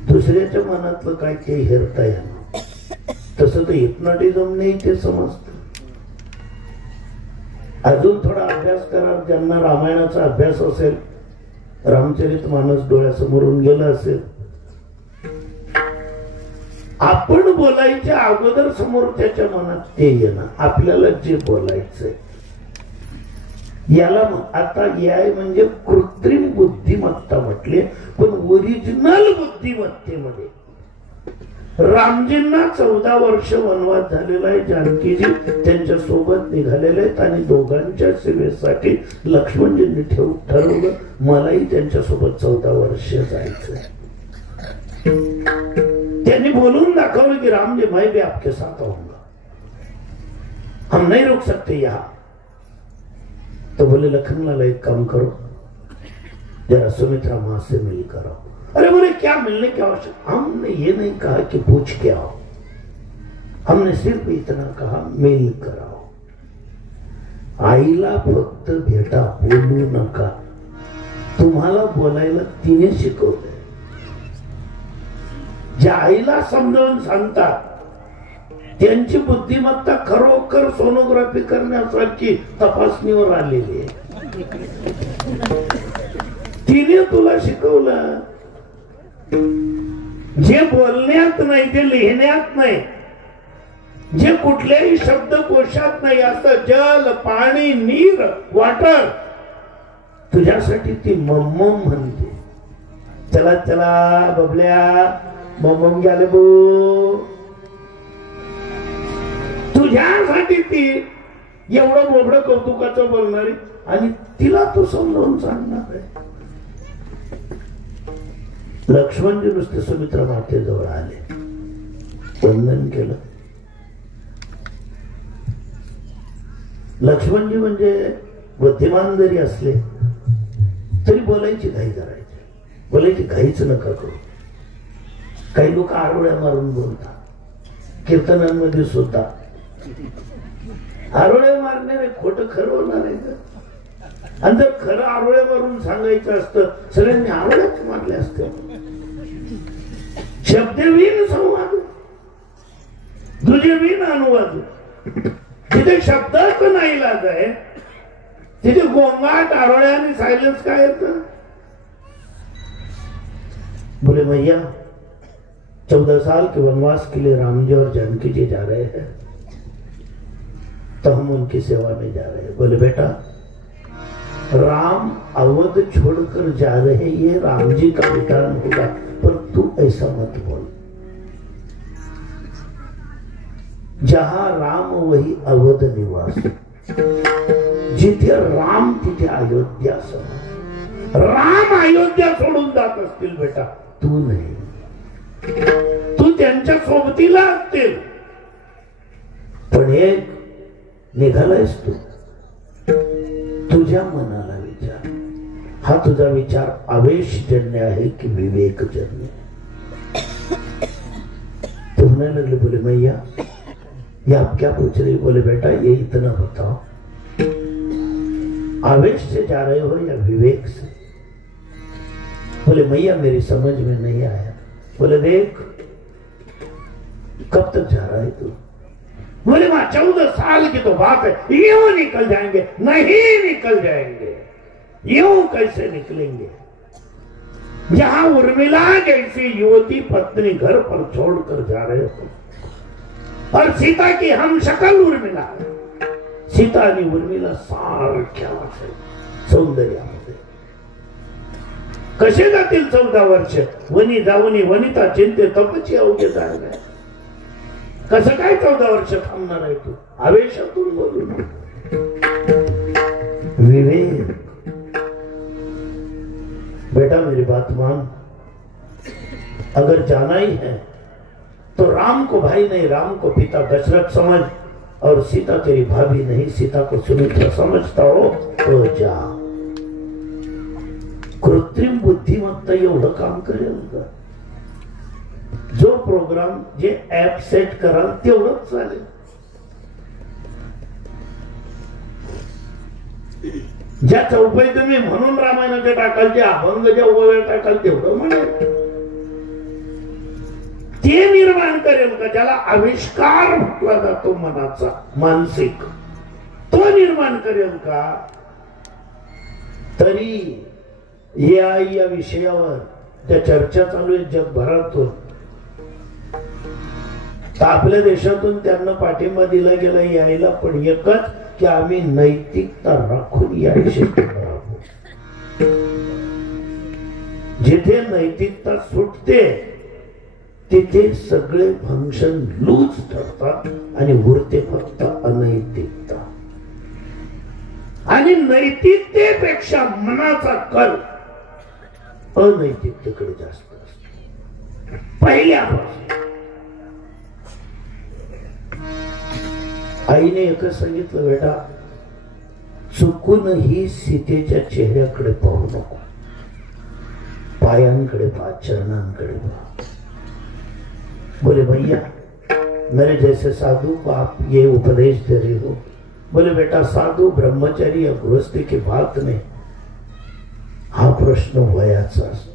दुसऱ्याच्या मनातलं काय ते हेरता येणार. तसं तर हिप्नॉटिझम नाही ते समजत. अजून थोडा अभ्यास करा. ज्यांना रामायणाचा अभ्यास असेल, रामचरितमानस डोळ्यासमोरून गेलं असेल. आपण बोलायच्या अगोदर समोरच्याच्या मनात ते येणं, आपल्याला जे बोलायचंय. याला आता AI म्हणजे कृत्रिम बुद्धिमत्ता म्हटली. पण ओरिजिनल बुद्धिमत्तेमध्ये रामजींना 14 वर्ष वनवास झालेला आहे. जानकीजी त्यांच्या सोबत निघालेले आहेत आणि दोघांच्या सेवेसाठी लक्ष्मणजींनी ठरवलं मलाही त्यांच्या सोबत 14 वर्ष जायचं. त्यांनी बोलून दाखवलं की रामजी मैं भी आपके साथ आऊंगा, हम नहीं रुक सकते यहाँ. तो बोले लखनलाल एक काम करो, जरा सुमित्रा मां से मिल कर आओ. अरे बोले क्या मिलने की आवश्यकता? हमने ये नहीं कहा कि पूछ के आओ, हमने सिर्फ इतना कहा मिल कर आओ. आईला फक्त भेटा, बोलू नका. तुम्हाला बोलायला तिने शिकवलंय. ज्या आईला समजावून सांगतात त्यांची बुद्धिमत्ता खरोखर सोनोग्राफी करण्यासारखी तपासणीवर आलेली आहे. तिने तुला शिकवलं. जे बोलण्यात नाही ते लिहिण्यात नाही, जे कुठल्याही शब्दकोशात नाही असं जल, पाणी, नीर, वॉटर, तुझ्यासाठी ती मम्मम म्हणते. चला चला बबल्या, मम्मम गेले बो. तुझ्यासाठी ती एवढं मोठं कौतुकाचं बोलणारी आणि तिला तू समजावून सांगणार आहे. लक्ष्मणजी नुसते सुमित्रा मातेजवळ आले, वंदन केलं. लक्ष्मणजी म्हणजे बुद्धिमान जरी असले तरी बोलायची घाई करायची. बोलायची घाईच नका करू. काही लोक आरोळ्या मारून बोलतात. कीर्तनांमध्ये सुद्धा आरोळ्या मारणारे खोटं खरं होणार आहे का? आणि जर खरं आरोळ्या मारून सांगायचं असतं सगळ्यांनी आरोळ्याच मारल्या असत्या. शब्दविहीन संवाद, दुजेविहीन अनुवाद. जिथे शब्दाच नाही लाज आहे तिथे गोंगाट, आरोळ्या आणि सायलेन्स काय येतं? बोले भैया 14 साल के वनवास के लिए राम जी और जानकी जी जा रहे हैं, तो हम उनकी सेवा में जा रहे हैं. बोले बेटा राम अवध छोड़कर जा रहे, ये राम जी का विधान होगा, पर तू ऐसा मत बोल. जहां राम वही अवध निवास, जिथे राम तिथे अयोध्या सम. राम अयोध्या सोडून जात असतील बेटा, तू नाही. तू त्यांच्या सोबतीला असतील, पण एक निघालायस तू. तुझ्या मनाला विचार, हा तुझा विचार आवेशजन्य आहे की विवेकजन्य? तो म्हणने लगले, बोले मैया ये आप क्या पूछ रहे? बोले बेटा ये इतना बताओ, आवेश से जा रहे हो या विवेक से? बोले मैया मेरी समझ में नहीं आया. बोले देख कब तक जा रहा है तू? बोले मां 14 साल की तो बात है, यूं निकल जाएंगे. नहीं निकल जाएंगे, यूं कैसे निकलेंगे? जहां उर्मिला जैसी युवती पत्नी घर पर छोड़कर जा रहे हो, और सीता की हम शकल उर्मिला, सीता आणि उर्मिला सारख्या सौंदर्यामध्ये. कसे जातील 14 वर्ष? वनी जाऊनी वनिता चिंते तपची अवघे जायला. कसं काय 14 वर्ष थांबणार आहे तू? आवेशातून बोलू. विवेक. बेटा मेरी बात मान, अगर जाना ही है तो राम को भाई नहीं, राम को पिता दशरथ समझ, और सीता तेरी भाभी नहीं, सीता को सुमित्रा समझता हो तो जा. कृत्रिम बुद्धिमत्ता एवढं काम करेल का? जो प्रोग्राम, जे ऍप सेट कराल तेवढंच चालेल. ज्या चौपाई तुम्ही म्हणून रामायणाचे टाकाल, जे अभंग ज्या उभ्या टाकाल तेवढं म्हणेल. ते निर्माण करेल का? ज्याला आविष्कार म्हटला जातो मनाचा, मानसिक, तो निर्माण करेल का? तरी या विषयावर त्या चर्चा चालू आहे जगभरातून. आपल्या देशातून त्यांना पाठिंबा दिला गेला यायला, पण एकच की आम्ही नैतिकता राखून या क्षेत्रात आहोत. जिथे नैतिकता सुटते तिथे सगळे फंक्शन लूज ठरतात आणि उरते फक्त अनैतिकता. आणि नैतिकतेपेक्षा मनाचा कल अनैतिकतेकडे जास्त असतो पहिल्यापासून. आईने एकच सांगितलं, बेटा चुकूनही सीतेच्या चेहऱ्याकडे पाहू नको, पायांकडे पहा, चरणांकडे पहा. बोले भैया मेरे जैसे साधु को आप ये उपदेश दे रहे हो? बोले बेटा साधु ब्रह्मचारी या गृहस्थी की बात नहीं, हा प्रश्न वयाचा असतो.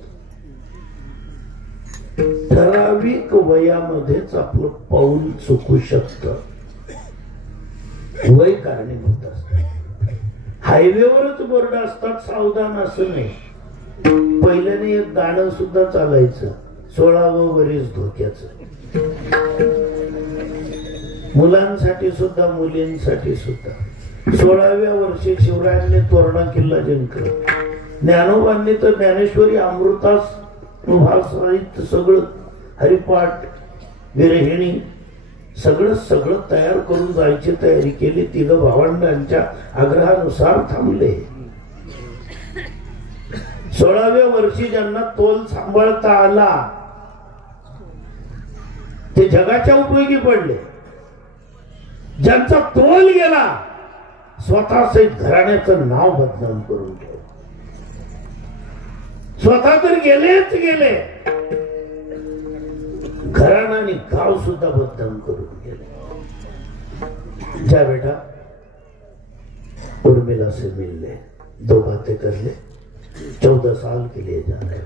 ठराविक वयामध्येच आपलं पाऊल चुकू शकतं. वय कारणीभूत असतं. हायवेवरच बोर्ड असतात सावधान, असं नाही. पहिल्याने एक गाणं सुद्धा चालायचं, 16वं वरीस धोक्याचं. मुलांसाठी सुद्धा मुलींसाठी सुद्धा. 16व्या वर्षी शिवरायांनी तोरणा किल्ला जिंकला. ज्ञानोबांनी तर ज्ञानेश्वरी अमृतास साहित्य सगळं, हरिपाठ, विरहिणी सगळं तयार करून जायची तयारी केली. 3 भावंडांच्या आग्रहानुसार थांबले. 16व्या वर्षी ज्यांना तोल सांभाळता आला ते जगाच्या उपयोगी पडले. ज्यांचा तोल गेला स्वतःच घराण्याचं नाव बदनाम करून ठेवलं. स्वतः तर गेलेच गेले, घराणा आणि गाव सुद्धा बदनाम करून गेले. जा बेटा उर्मिला से मिल ले, 2 बातें कर ले, 14 साल के लिए जा रहे हो.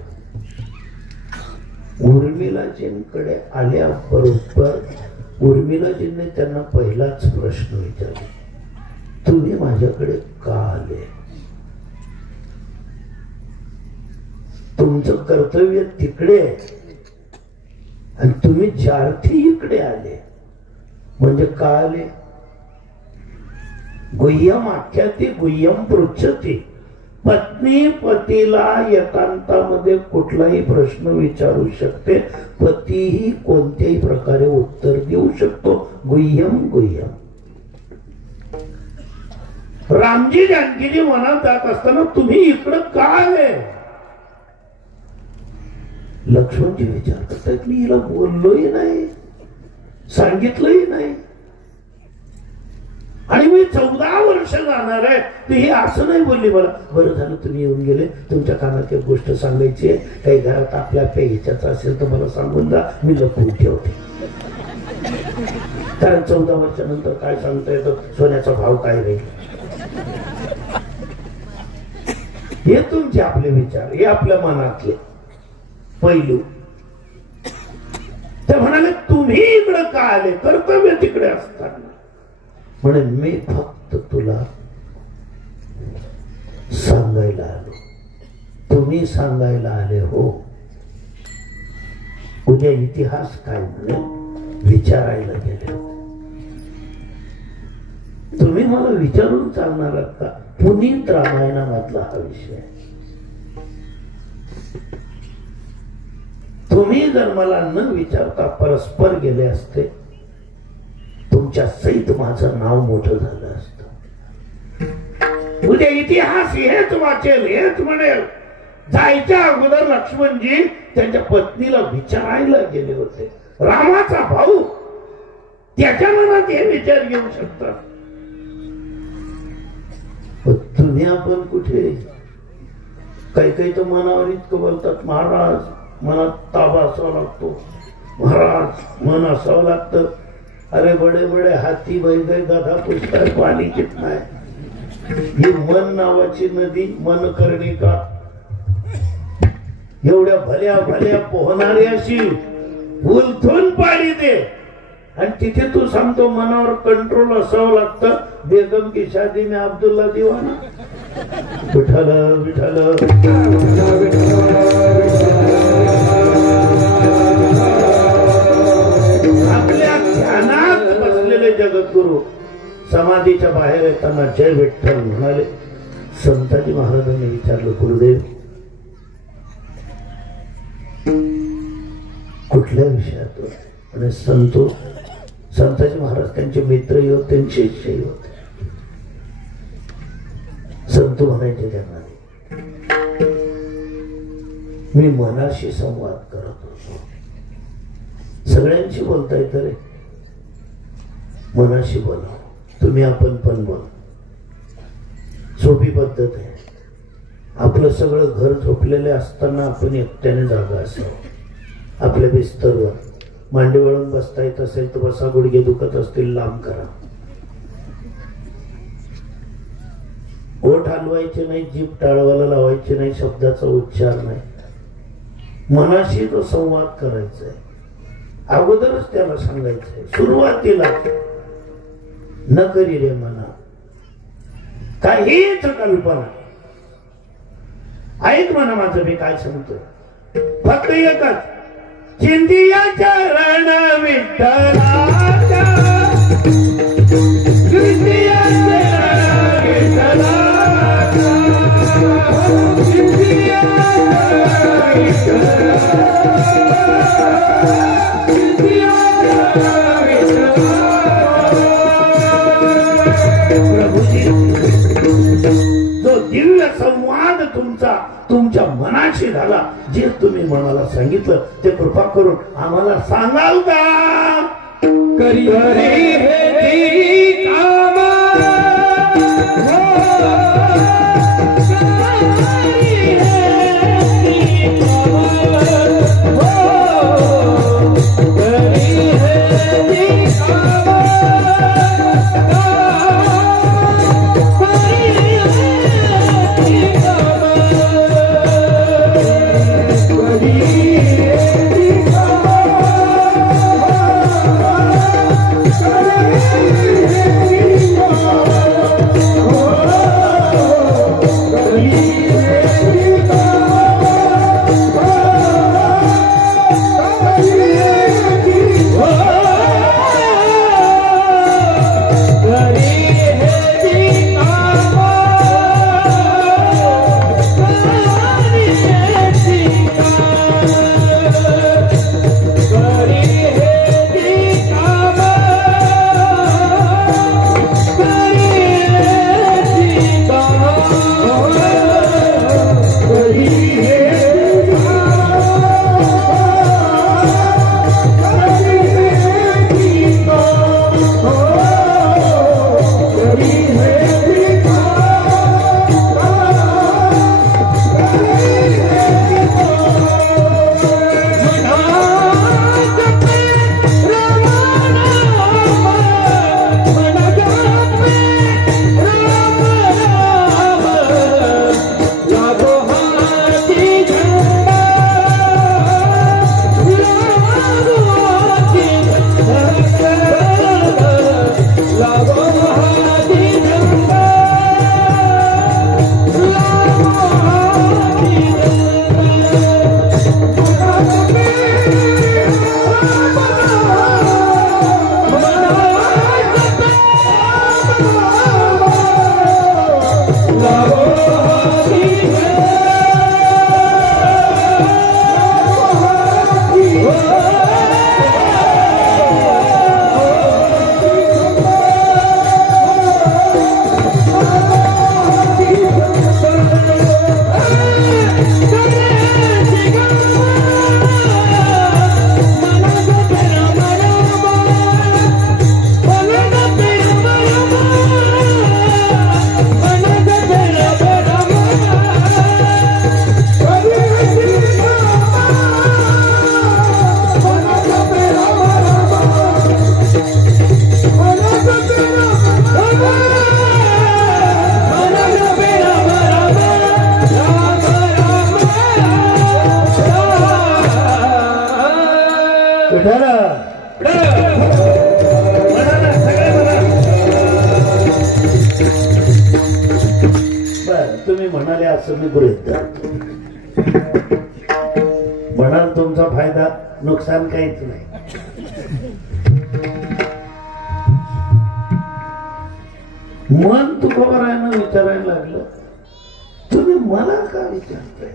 उर्मिलाजींकडे आल्याबरोबर उर्मिलाजींनी त्यांना पहिलाच प्रश्न विचारला, तुम्ही माझ्याकडे का आले? तुमचं कर्तव्य तिकडे आहे आणि तुम्ही ज्यार्थी इकडे आले म्हणजे का आले? गुह्यम आख्याती गुह्यम पृच्छती. पत्नी पतीला एकांतामध्ये कुठलाही प्रश्न विचारू शकते, पतीही कोणत्याही प्रकारे उत्तर देऊ शकतो. गुह्यम गुह्यम. रामजी जानकीजी मनात जात असताना तुम्ही इकडं का आले? लक्ष्मणजी विचार करतात, मी हिला बोललोही नाही, सांगितलंही नाही, आणि मी 14 वर्ष जाणार आहे, ती ही असं नाही बोलली मला. बरं झालं तुम्ही येऊन गेले, तुमच्या कानात एक गोष्ट सांगायची आहे, काही घरात आपल्या पेच्याचं असेल तर मला सांगून जा, मी लपवून ठेवते. कारण 14 वर्षानंतर काय सांगता येतं, सोन्याचा भाव काय राहील. हे तुमचे आपले विचार, हे आपल्या मनातले पैलू. ते म्हणाले तुम्ही इकडे का आले? कर्तव्य तिकडे असताना. म्हणून मी फक्त तुला सांगायला आलो, तुम्ही सांगायला आले हो. उद्या इतिहास काय म्हणेल विचारायला गेले, तुम्ही मला विचारून चालणार आहात का? पुनीत रामायणामधला हा विषय. तुम्ही जर मला न विचारता परस्पर गेले असते, तुमच्या सहित माझं नाव मोठं झालं असतं. उद्या इतिहास हेच वाचेल, हेच म्हणेल. जायच्या अगोदर लक्ष्मणजी त्यांच्या पत्नीला विचारायला गेले होते. रामाचा भाऊ, त्याच्या मनात हे विचार घेऊ शकतात. तुम्ही आपण कुठे? काही काही तर मनावर इतकं बोलतात, महाराज मनात ताबा असावा लागतो, महाराज मन असावं लागतं. अरे बडे बडे हाती बैल गधा पुष्कळ पाणी पित नाही. ही मन नावाची नदी, मन करणे का एवढ्या भल्या भल्या पोहणारी अशी उलथून पाणी दे, आणि तिथे तू सांगतो मनावर कंट्रोल असावं लागतं. बेगम की शादी में अब्दुल्ला दिवाना. विठ्ठल विठ्ठल आपल्या ध्यानात बसलेले जगद्गुरु समाधीच्या बाहेर येताना जय विठ्ठल म्हणाले. संताजी महाराजांनी विचारलं, गुरुदेव कुठल्या विषयातून? आणि संताजी महाराज त्यांचे मित्रही होते, त्यांचे शिष्यही होते. संत म्हणायचे त्यांना, मी मनाशी संवाद करत होतो. सगळ्यांशी बोलता येत रे, मनाशी बोला. तुम्ही आपण पण बोला. सोपी पद्धत आहे. आपलं सगळं घर झोपलेले असताना आपण एकट्याने जागा असावं. आपल्या बिस्तरवर मांडी वळून बसता येत असेल तर बसा. गुडघे दुखत असतील लांब करा. ओठ हलवायचे नाही, जीभ टाळवायला लावायची नाही, शब्दाचा उच्चार नाही. मनाशी तो संवाद करायचा आहे. अगोदरच त्याला सांगायचंय सुरुवातीला, न करी रे मना काहीच कल्पना. ऐक म्हणा माझं मी काय सांगतोय. फक्त एकच, चिंदिया चरण विठ्ठलाच्या, चिंदिया चरण विठ्ठलाच्या, चिंदिया चरण प्रभूजी जो दिव्य संवाद तुमच्या मनाशी झाला, जे तुम्ही मनाला सांगितलं ते कृपा करून आम्हाला सांगाल का? करी तुम्ही म्हणाले असं मी गृहीत म्हणाल तुमचा फायदा नुकसान काहीच नाही. मन तुकोबारायांना विचारायला लागलं तुम्ही मला का विचारताय,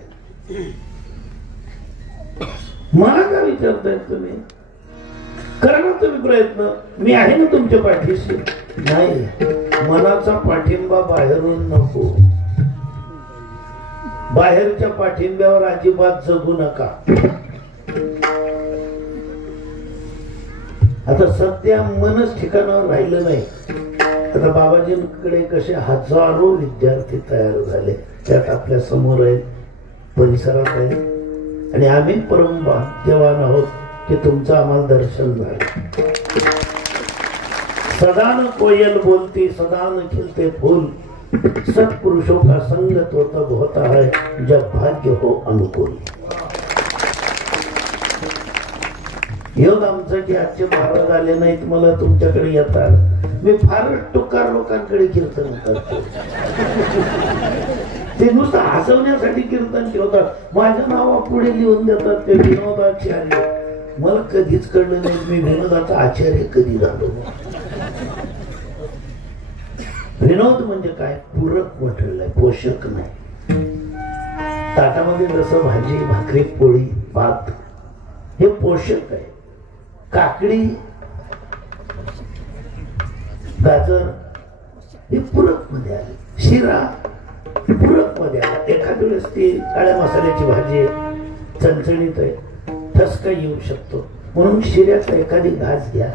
मला का विचारताय तुम्ही, करा ना तुम्ही प्रयत्न, मी आहे ना तुमच्या पाठीशी. नाही, मनाचा पाठिंबा बाहेरून नको, बाहेरच्या पाठिंब्यावर अजिबात जगू नका. आता सध्या मनच ठिकाणावर राहिलं नाही. आता बाबाजींकडे कसे हजारो विद्यार्थी तयार झाले, त्यात आपल्या समोर आहेत, परिसरात आहेत, आणि आम्ही परम भाग्यवान आहोत की तुमचं आम्हाला दर्शन झालं. सदान कोयल बोलती सदान खिलते फूल, सत्पुरुषों का संग तो तब होता है जब भाग्य हो अनुकूल. योग आमचं की आजचे महाराज आले नाहीत, मला तुमच्याकडे येतात. मी फारच टुकार लोकांकडे कीर्तन करतो, ते नुसतं हसवण्यासाठी कीर्तन ठेवतात, माझ्या नावा पुढे लिहून देतात ते विनोदाचार्य. मला कधीच कळलं नाही मी विनोदाचा आचार्य कधी झालो. विनोद म्हणजे काय, पूरक म्हटलेलं आहे, पोषक नाही. ताटामध्ये जसं भाजी भाकरी पोळी भात हे पोषक आहे, काकडी गाजर हे पूरक मध्ये आले, शिरा पूरक मध्ये आला. एखाद्या वेळेस ती काळ्या मसाल्याची भाजी चणचणीत आहे, ठसका येऊ शकतो, म्हणून शिऱ्याचा एखादी घास घ्या,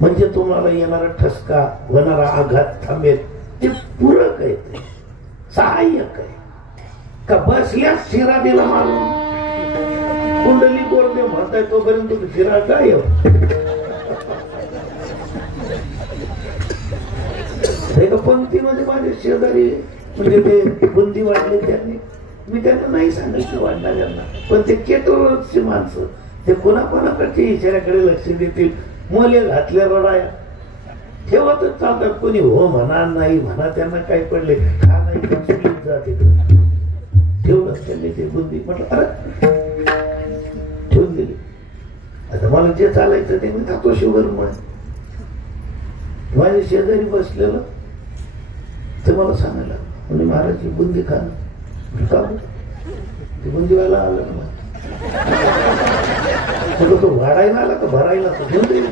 म्हणजे तुम्हाला येणारा ठसका होणारा आघात थांबेल. ते पूरक आहे, ते सहाय्यक आहे. का बसल्यास शिरा दिला मारून कुंडली कोरडे म्हणताय तोपर्यंत शिरा काय पंक्तीमध्ये माझे शेजारी म्हणजे ते बुंदी वाढले त्यांनी, मी त्यांना नाही सांगितलं वाढणाऱ्यांना, पण ते केटोरची माणसं ते कोणाकोणाकडच्या इशाऱ्याकडे लक्ष देतील. मोले घातल्या रडाया ठेवतच चालतात, कोणी हो म्हणा नाही म्हणा, त्यांना काय पडले खा नाही जाते ठेवलं त्यांनी ते बुंदी. म्हटलं अरे ठेवून दिली. आता मला जे चालायचं ते मी खातो शुगर म्हणून. माझ्या शेजारी बसलेलं ते मला सांगायला म्हणजे महाराज ही बुंदी खा का, ती बुंदीवाला आलं ना तो वाढायला आला का भरायला तर घेऊन जाईल.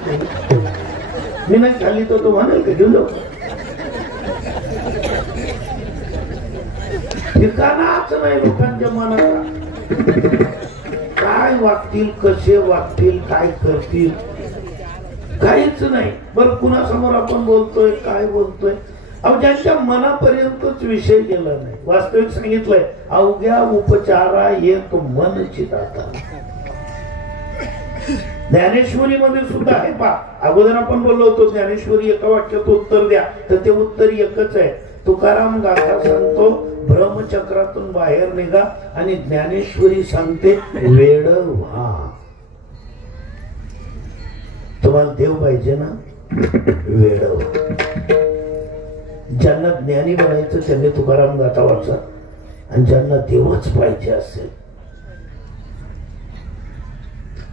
मी नाही खाल्ली तो म्हणाल का घेऊन जाऊ. ठिकाणाच नाही लोकांच्या मनाचा, काय वागतील कसे वागतील काय करतील काहीच नाही. बरं कुणासमोर आपण बोलतोय काय बोलतोय, अहो ज्यांच्या मनापर्यंतच विषय गेला नाही. वास्तविक सांगितलंय अवघ्या उपचारा एक मन चिताता. ज्ञानेश्वरी मध्ये सुद्धा आहे पा. अगोदर आपण बोललो होतो ज्ञानेश्वरी एका वाक्यात उत्तर द्या, तर ते उत्तर एकच आहे. तुकाराम गाथा सांगतो ब्रह्मचक्रातून बाहेर निघा, आणि ज्ञानेश्वरी सांगते वेड व्हा. तुम्हाला देव पाहिजे ना, वेड व्हा. ज्यांना ज्ञानी बनायचं त्यांनी तुकाराम गाथा वाचा, आणि ज्यांना देवच पाहिजे असेल.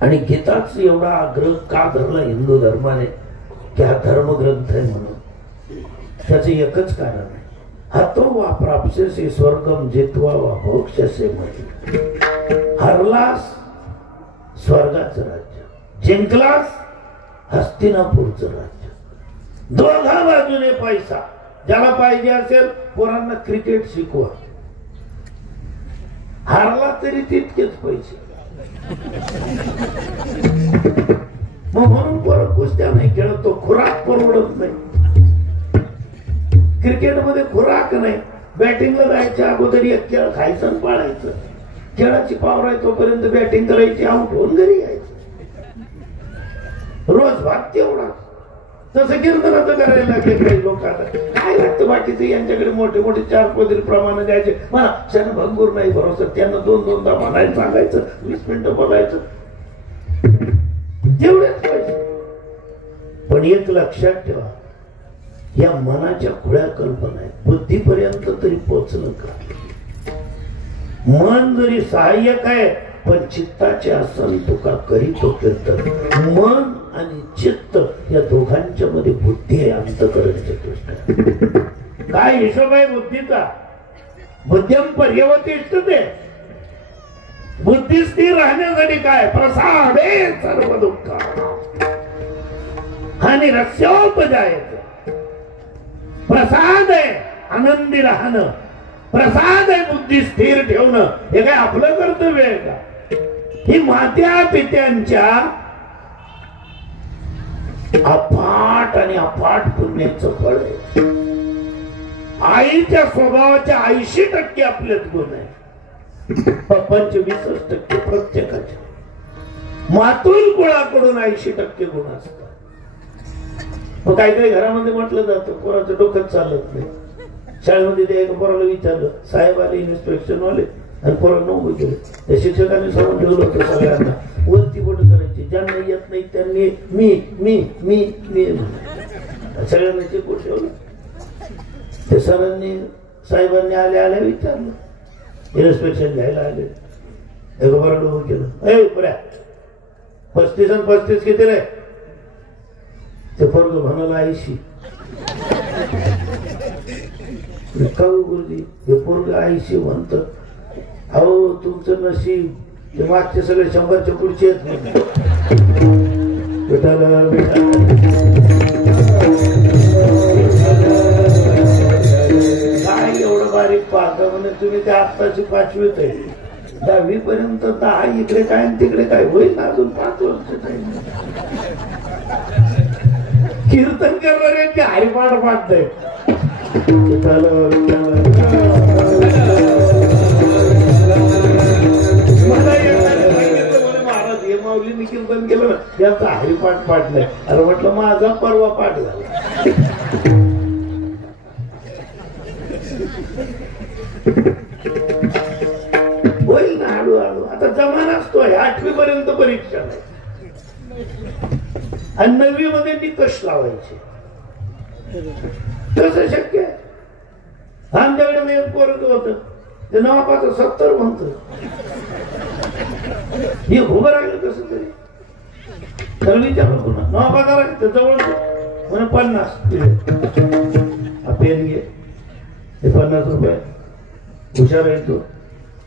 आणि गीताच एवढा आग्रह का धरला हिंदू धर्माने की हा धर्मग्रंथ आहे म्हणून, त्याचं एकच कारण आहे. हातो वा प्राप्स्यसे स्वर्गम जित्वा वा भोक्ष्यसे मती. हरलास स्वर्गाचं राज्य, जिंकलास हस्तिनापूरचं राज्य. दोघा बाजूने पैसा. ज्याला पाहिजे असेल पोरांना क्रिकेट शिकवा, हारला तरी तितकेच पैसे. मग म्हणून पोरं कुस्त्या नाही खेळत, तो खुराक परवडत नाही. क्रिकेटमध्ये खुराक नाही. बॅटिंगला जायच्या अगोदर एक खेळ खायचं आणि पाळायचं. खेळाची पावर आहे तोपर्यंत बॅटिंग करायची, आउट होऊन घरी यायचं. रोज भाग तेवढा. तसं कीर्तनाचं करायला लागले काही लोकांना. काय लागतं बाकीचं, यांच्याकडे मोठे मोठे 4 पदरी प्रमाणे द्यायचे. मला क्षण भंगूर नाही भरोसा. त्यांना 2-2दा म्हणायला सांगायचं, 20 मिनिटं बोलायचं. तेवढेच पैसे. पण एक लक्षात ठेवा, या मनाच्या खुळ्या कल्पना आहेत. बुद्धीपर्यंत तरी पोचलं का? मन जरी सहाय्यक आहे, पण चित्ताचे आसन तुका करीतो कीर्तन. मन आणि चित्त या दोघांच्या मध्ये बुद्धी आहे, अंतःकरणची गोष्ट. काय हिशोब आहे बुद्धीचा? बुद्ध्यम पर्यवतिष्ठते. बुद्धी स्थिर राहण्यासाठी काय? प्रसादे सर्व दुःख आणि रस्योपजायचं. प्रसाद आहे आनंदी राहणं, प्रसाद आहे बुद्धी स्थिर ठेवणं. हे काय आपलं कर्तव्य आहे का? ही मात्या पित्यांच्या अफाट आणि अफाट पुण्याचं फळ आहे. आईच्या स्वभावाच्या 80% आपल्यात गुण आहे, 25% प्रत्येकाच्या. मातृ कुळाकडून 80% गुण असतात. काही काही घरामध्ये म्हटलं जातं पोराचं डोकं चालत नाही. शाळेमध्ये ते एका पोराला विचारलं, साहेब आले इन्स्पेक्शन वाले आणि पोरांना उभे केले. त्या शिक्षकांनी सांगून ठेवलं होतं सगळ्यांना वरती बोट करायची, ज्यांना येत नाही त्यांनी मी मी मी मी सगळ्यांना चिकून ठेवलं. ते सरांनी साहेबांनी आल्या आल्या विचारलं, इन्स्पेक्शन घ्यायला आले. एका पोराला उभं केलं, ए पुऱ्या 35 आणि 35 किती रे? ते पोरग म्हणाला 80. गुरुजी हे पोरग 80 म्हणत. अहो तुमचं नशीब, ते मागचे सगळे 100च्या पुढचे आहेत. काय एवढं बारीक पाहता म्हणजे तुम्ही त्या आत्ताची 5वीत आहे. 10वी पर्यंत 10 इकडे काय आणि तिकडे काय होईल अजून 5 वर्ष काय. कीर्तन करणाऱ्यांचे हरिपाठ पाठतय. महाराज हे माऊली मी कीर्तन केलं ना, यांचा हरिपाठ पाठलाय. अरे म्हटलं माझा परवा पाठ झाला. होईल ना हळूहळू. आता जमाना असतोय 8वी पर्यंत परीक्षा नाही आणि 9वी मध्ये निकष लावायचे. कसं शक्य आहे? आमच्याकडे एक पोरग होत, ते नावापाचं 70 म्हणत. हे उभं राहिलं कसं तरी. तर विचारलं पुन्हा नावापा करायचं जवळ म्हणे 50. पेन घे, हे 50 रुपये. हुशार आहे तू,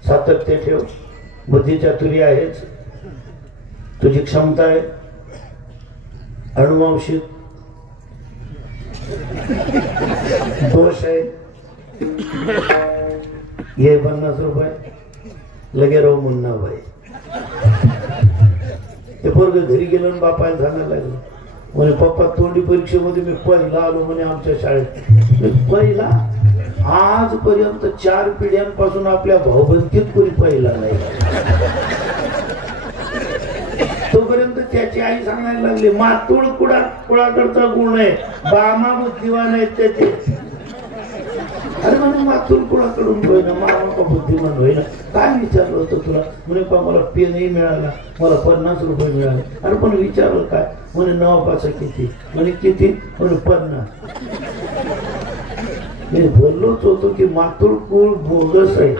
सातत्य ठेव, बुद्धीच्या तुरी आहेच, तुझी क्षमता आहे, अनुवंशिक दोष आहे. ये 50 रुपये लगे राहू मुन्ना भाई. ते पोरग घरी गेलं बापायला सांगायला लागलं, म्हणे पप्पा तोंडी परीक्षेमध्ये मी पहिला आलो म्हणे आमच्या शाळेत. पहिला? आजपर्यंत 4 पिढ्यांपासून आपल्या भाऊबंदीत कोणी पहिला नाही. तोपर्यंत त्याची आई सांगायला लागली मातुळ कुळाकडचा गुण आहे, बामा बुद्धिवान आहेत त्याचे. अरे म्हणे मातुळ कुळाकडून होईना, मामा का बुद्धिमान होईना. काय विचारलं होतं तुला? म्हणे पा मला पेनही मिळाला, मला 50 रुपये मिळाले. अरे पण विचारलं काय? म्हणे नावापाचं किती? म्हणे किती? म्हणे 50. मी बोललोच होतो की मातुळ कुळ बोगस आहे,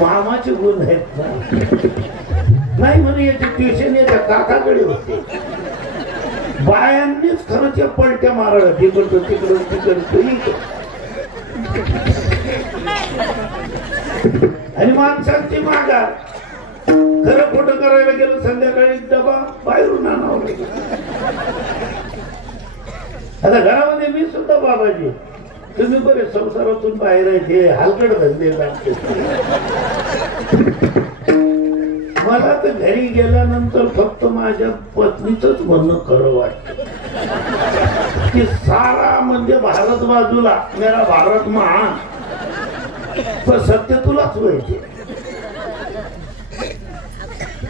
मामाचे गुण आहेत ना. नाही म्हणे याचे ट्युशन याच्या काकाकडे होते. बायांनीच खरंच या पलट्या मारल्या, तिकडचं तिकडून तिकडचं. आणि माणसांची माघार. खरं खोटं करायला गेलं संध्याकाळी डबा बाहेरून आणावं लागेल. आता घरामध्ये मी सुद्धा बाबाजी, तुम्ही बरे संसारातून बाहेर आहे, हलकड धंदे. मला तर घरी गेल्यानंतर फक्त माझ्या पत्नीच म्हणणं खरं वाटतं की सारा म्हणजे भारत बाजूला, मेरा भारत महान, पण सत्य तुलाच व्हायचे.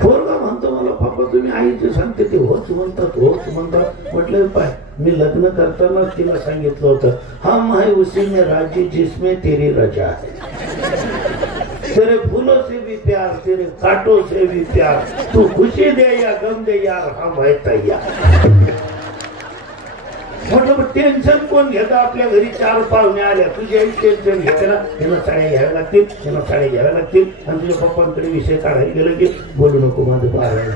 पोरगा म्हणतो मला पप्पा तुम्ही आईचे सांगते ते होच म्हणतात, होच म्हणतात. म्हटलं पाय मी लग्न करताना तिला सांगितलं होतं, हम है उसी में राज्य जिसमें तेरी रजा है. तेरे फूलों से भी प्यार, तेरे कांटों से भी प्यार, तू खुशी दे या गम दे यार हम है तैयार. म्हटलं टेन्शन कोण घेतं? आपल्या घरी 4 पाहुणे आल्या, तुझ्याही टेन्शन घेते ना. ह्यांना साड्या घ्याव्या लागतील, ह्यांना साड्या घ्याव्या लागतील. आणि तुझ्या पप्पांकडे विषय काढायला गेलं की बोलू नको माझं पारायण.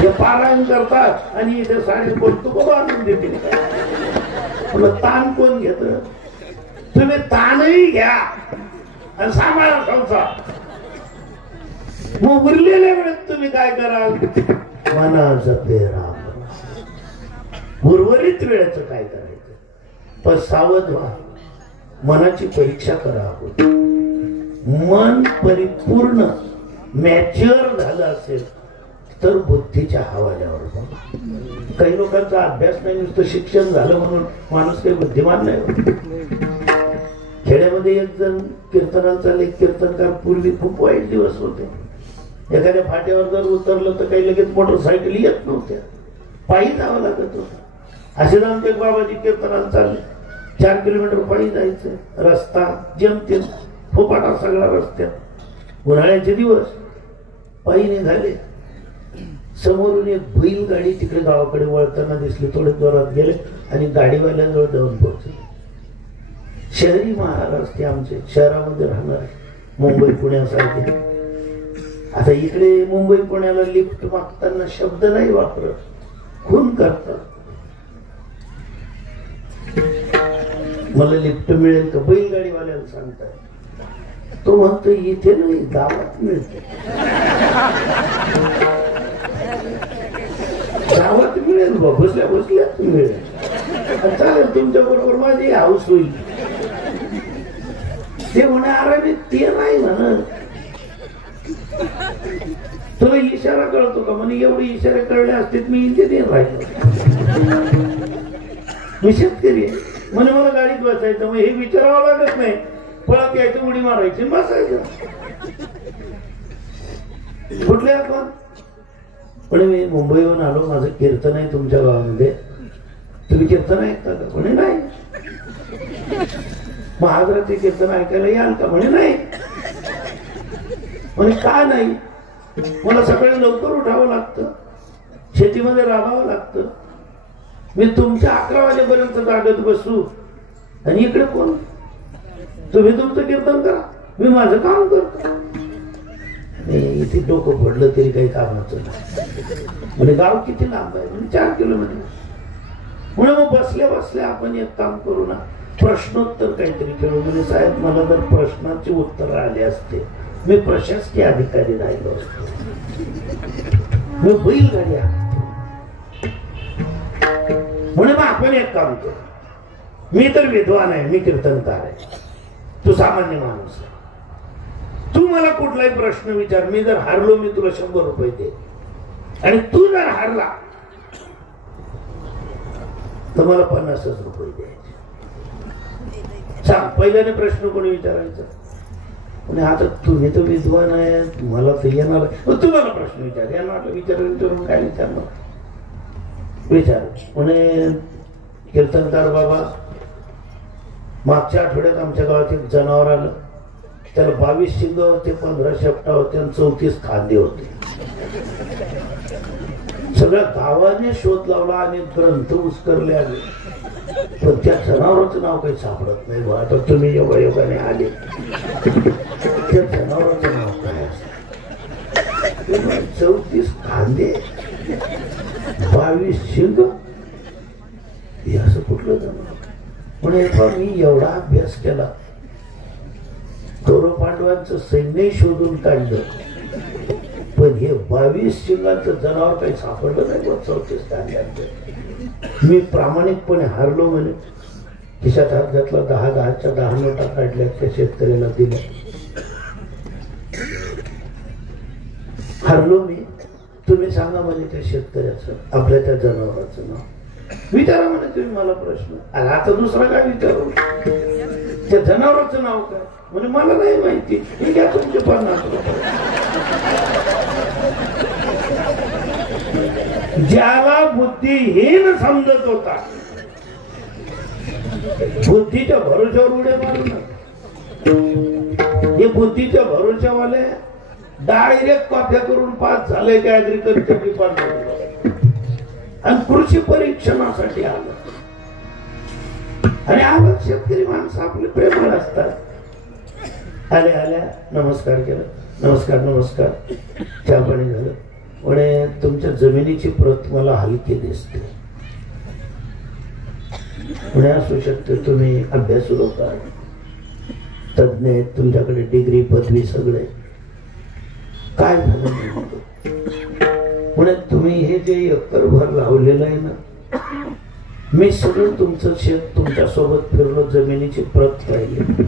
हे पारायण करतात आणि इथे साडी बोलतो बाबा आणून देते. म्हटलं ताण कोण घेत? तुम्ही ताणही घ्या आणि सांभाळा संसार. मग उरलेल्या वेळेत तुम्ही काय कराल? मनाचा पेरा. उर्वरित वेळेचं काय करायचं? पण सावध व्हा, मनाची परीक्षा करा. मन परिपूर्ण मॅच्युअर झालं असेल तर बुद्धीच्या हवाल्यावर बघा. काही लोकांचा अभ्यास नाही, नुसतं शिक्षण झालं म्हणून माणूस काही बुद्धिमान नाही. खेड्यामध्ये एक जण कीर्तनाला चालले, कीर्तनकार. पूर्वी खूप वाईट दिवस होते. एखाद्या फाट्यावर जर उतरलं तर काही लगेच मोटरसायकल येत नव्हत्या, पायी जावं लागत होतं. असे रामटेक बाबाजी कीर्तनाला चालले, 4 किलोमीटर पायी जायचं. रस्ता जमते, फोपाटा सगळा रस्त्यात. उन्हाळ्याचे दिवस पायी निघाले. समोरून एक बैलगाडी तिकडे गावाकडे वळताना दिसली. थोडे जोरात गेले आणि गाडीवाल्याजवळ जाऊन पोहोचले. शहरी महाराष्ट्र आमचे, शहरामध्ये राहणार, मुंबई पुण्यासारखे. आता इकडे मुंबई पुण्याला लिफ्ट मागताना शब्द नाही वापरत, खून करतात. मला लिफ्ट मिळेल का? बैलगाडीवाल्याला सांगताय. तो म्हणतो इथे नाही, गावात मिळते. गावात मिळेल बा, बसल्या बसल्याच मिळेल. चालेल, तुमच्या बरोबर माझी हाऊस होईल. ते म्हणा अरे ते नाही म्हणत. तुला इशारा कळतो का? म्हणे एवढे इशारे कळले असते मी इंजिनियर राहिलो. मी शेतकरी आहे. म्हणे मला गाडीत बसायचं. मग हे विचारावं लागत नाही, पळत यायचं, उडी मारायची, बसायचं. कुठले आपण? पण मी मुंबईहून आलो, माझं कीर्तन आहे तुमच्या गावामध्ये. तुम्ही कीर्तन ऐकता का? म्हणे नाही. महाराजांचे कीर्तन ऐकायला याल का? म्हणे नाही. म्हणे का नाही? मला सकाळी लवकर उठावं लागतं, शेतीमध्ये राहावं लागतं. मी तुमच्या 11 वाजेपर्यंत जागत बसू आणि इकडे कोण? तुम्ही तुमचं कीर्तन करा, मी माझं काम करतो. इथे डोकं पडलं तरी काही कामाचं नाही. म्हणजे गाव किती लांब आहे? म्हणजे 4 किलोमीटर. म्हणून मग बसल्या बसल्या आपण एक काम करू ना, प्रश्नोत्तर काहीतरी खेळू. म्हणजे साहेब मला जर प्रश्नाचे उत्तर आले असते, मी प्रशासकीय अधिकारी राहिलो असतो. मी बैलगाडी आणतो. म्हणून मग आपण एक काम करू. मी तर विद्वान आहे, मी कीर्तनकार आहे, तू सामान्य माणूस आहे. तू मला कुठलाही प्रश्न विचार. मी जर हारलो, मी तुला 100 रुपये दे. आणि तू जर हारला तर मला 50 रुपये द्यायचे. सांग, पहिल्याने प्रश्न कोणी विचारायचा? म्हणजे आता तुम्ही तर विद्वान आहे, मला तर येणार. तुम्हाला प्रश्न विचार. यांना वाटलं विचारून काय विचारणार? विचार. म्हणे कीर्तनकार बाबा, मागच्या आठवड्यात आमच्या गावात एक जनावर आलं. त्याला 22 शिंग होते, 15 शेपटा होते आणि 34 खांदे होते. सगळ्या गावाने शोध लावला आणि ग्रंथ उस्करले आले, पण त्या जनावरांचं नाव काही सापडत नाही. आता तुम्ही योगायोगाने आले, त्या जनावरांचं नाव काय असतं? 34 खांदे, 22 शिंग, हे असं कुठलं जनावर? म्हणजे मी एवढा अभ्यास केला, कौरव पांडवांचं सैन्य शोधून काढलं, पण हे 22 शिंगांचं जनावर काही सापडलं नाही. 34 खांद्यांचं. मी प्रामाणिकपणे हारलो. म्हणे खिशात हात घातला, 10-10च्या 10 नोटा काढल्या, त्या शेतकऱ्याला दिल्या. हारलो मी. तुम्ही सांगा म्हणे त्या शेतकऱ्याचं, आपल्या त्या जनावराचं नाव विचारा. म्हणे तुम्ही मला प्रश्न. आता दुसरा काय विचारू? त्या जनावराचं नाव काय? म्हणजे मला नाही माहिती. हे घ्या तुमचे 50 रुपये. ज्याला बुद्धिहीन समजत होता, बुद्धीच्या भरोश्यावर उड्या मारू नका. हे बुद्धीच्या भरोशावाले डायरेक्ट कॉप्या करून पास झाले त्या ऍग्रिकल्चर डिपार्टमेंट आणि कृषी परीक्षणासाठी आलं. आणि आलं शेतकरी माणसं आपले प्रेमळ असतात. आल्या नमस्कार केलं, नमस्कार नमस्कार, चहा पाणी झालं. म्हणे तुमच्या जमिनीची प्रत मला हलकी दिसते. म्हणे असू शकते, तुम्ही अभ्यासू लोक तज्ञ आहेत, तुमच्याकडे डिग्री पदवी सगळे. काय झालं म्हणे तुम्ही हे जे एकरभर लावलेलं आहे ना, मी सगळं तुमचं शेत तुमच्या सोबत फिरलो, जमिनीची प्रत पाहिली.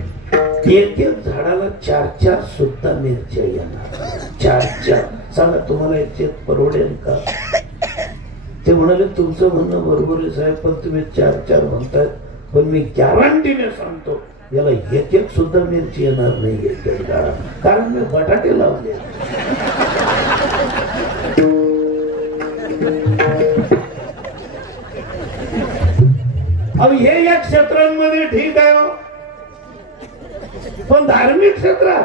एक एक झाडाला 4-4 सुद्धा मिरच्या येणार. 4-4. सांगा तुम्हाला एक शेत परवडेल का? ते म्हणाले तुमचं म्हणणं बरोबर आहे साहेब, पण तुम्ही 4-4 म्हणताय, पण मी गॅरंटीने सांगतो याला एक एक सुद्धा मिरची येणार नाही, कारण मी बटाटे लावले. हे या क्षेत्रांमध्ये ठीक आहे, पण धार्मिक क्षेत्रात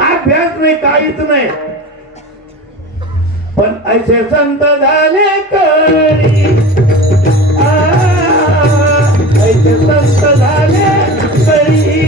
अभ्यास नाही, काहीच नाही. पण ऐसे संत झाले कळी, ऐसे संत झाले कळी,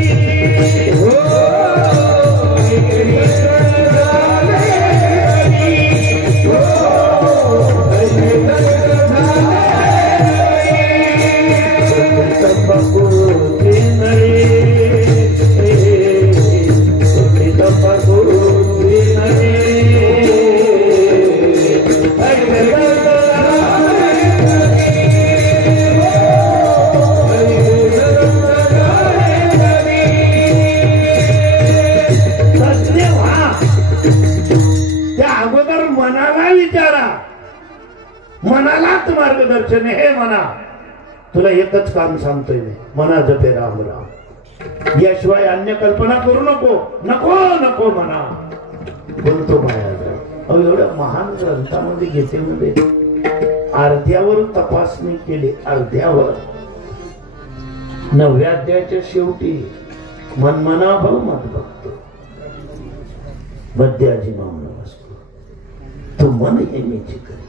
मनालाच मार्गदर्शन. हे मना, तुला एकच काम सांगतोय मी, मना जपे राम राम, याशिवाय अन्य कल्पना करू नको. नको नको म्हणा, बोलतो माया. एवढ्या महान ग्रंथामध्ये गीतेमध्ये अर्ध्यावर तपासणी केली, अर्ध्यावर. 9व्या अध्यायाच्या शेवटी मनमना भाऊ मत बघतो मध्याजी माम नमस्कार, तू मन हे मीची करी,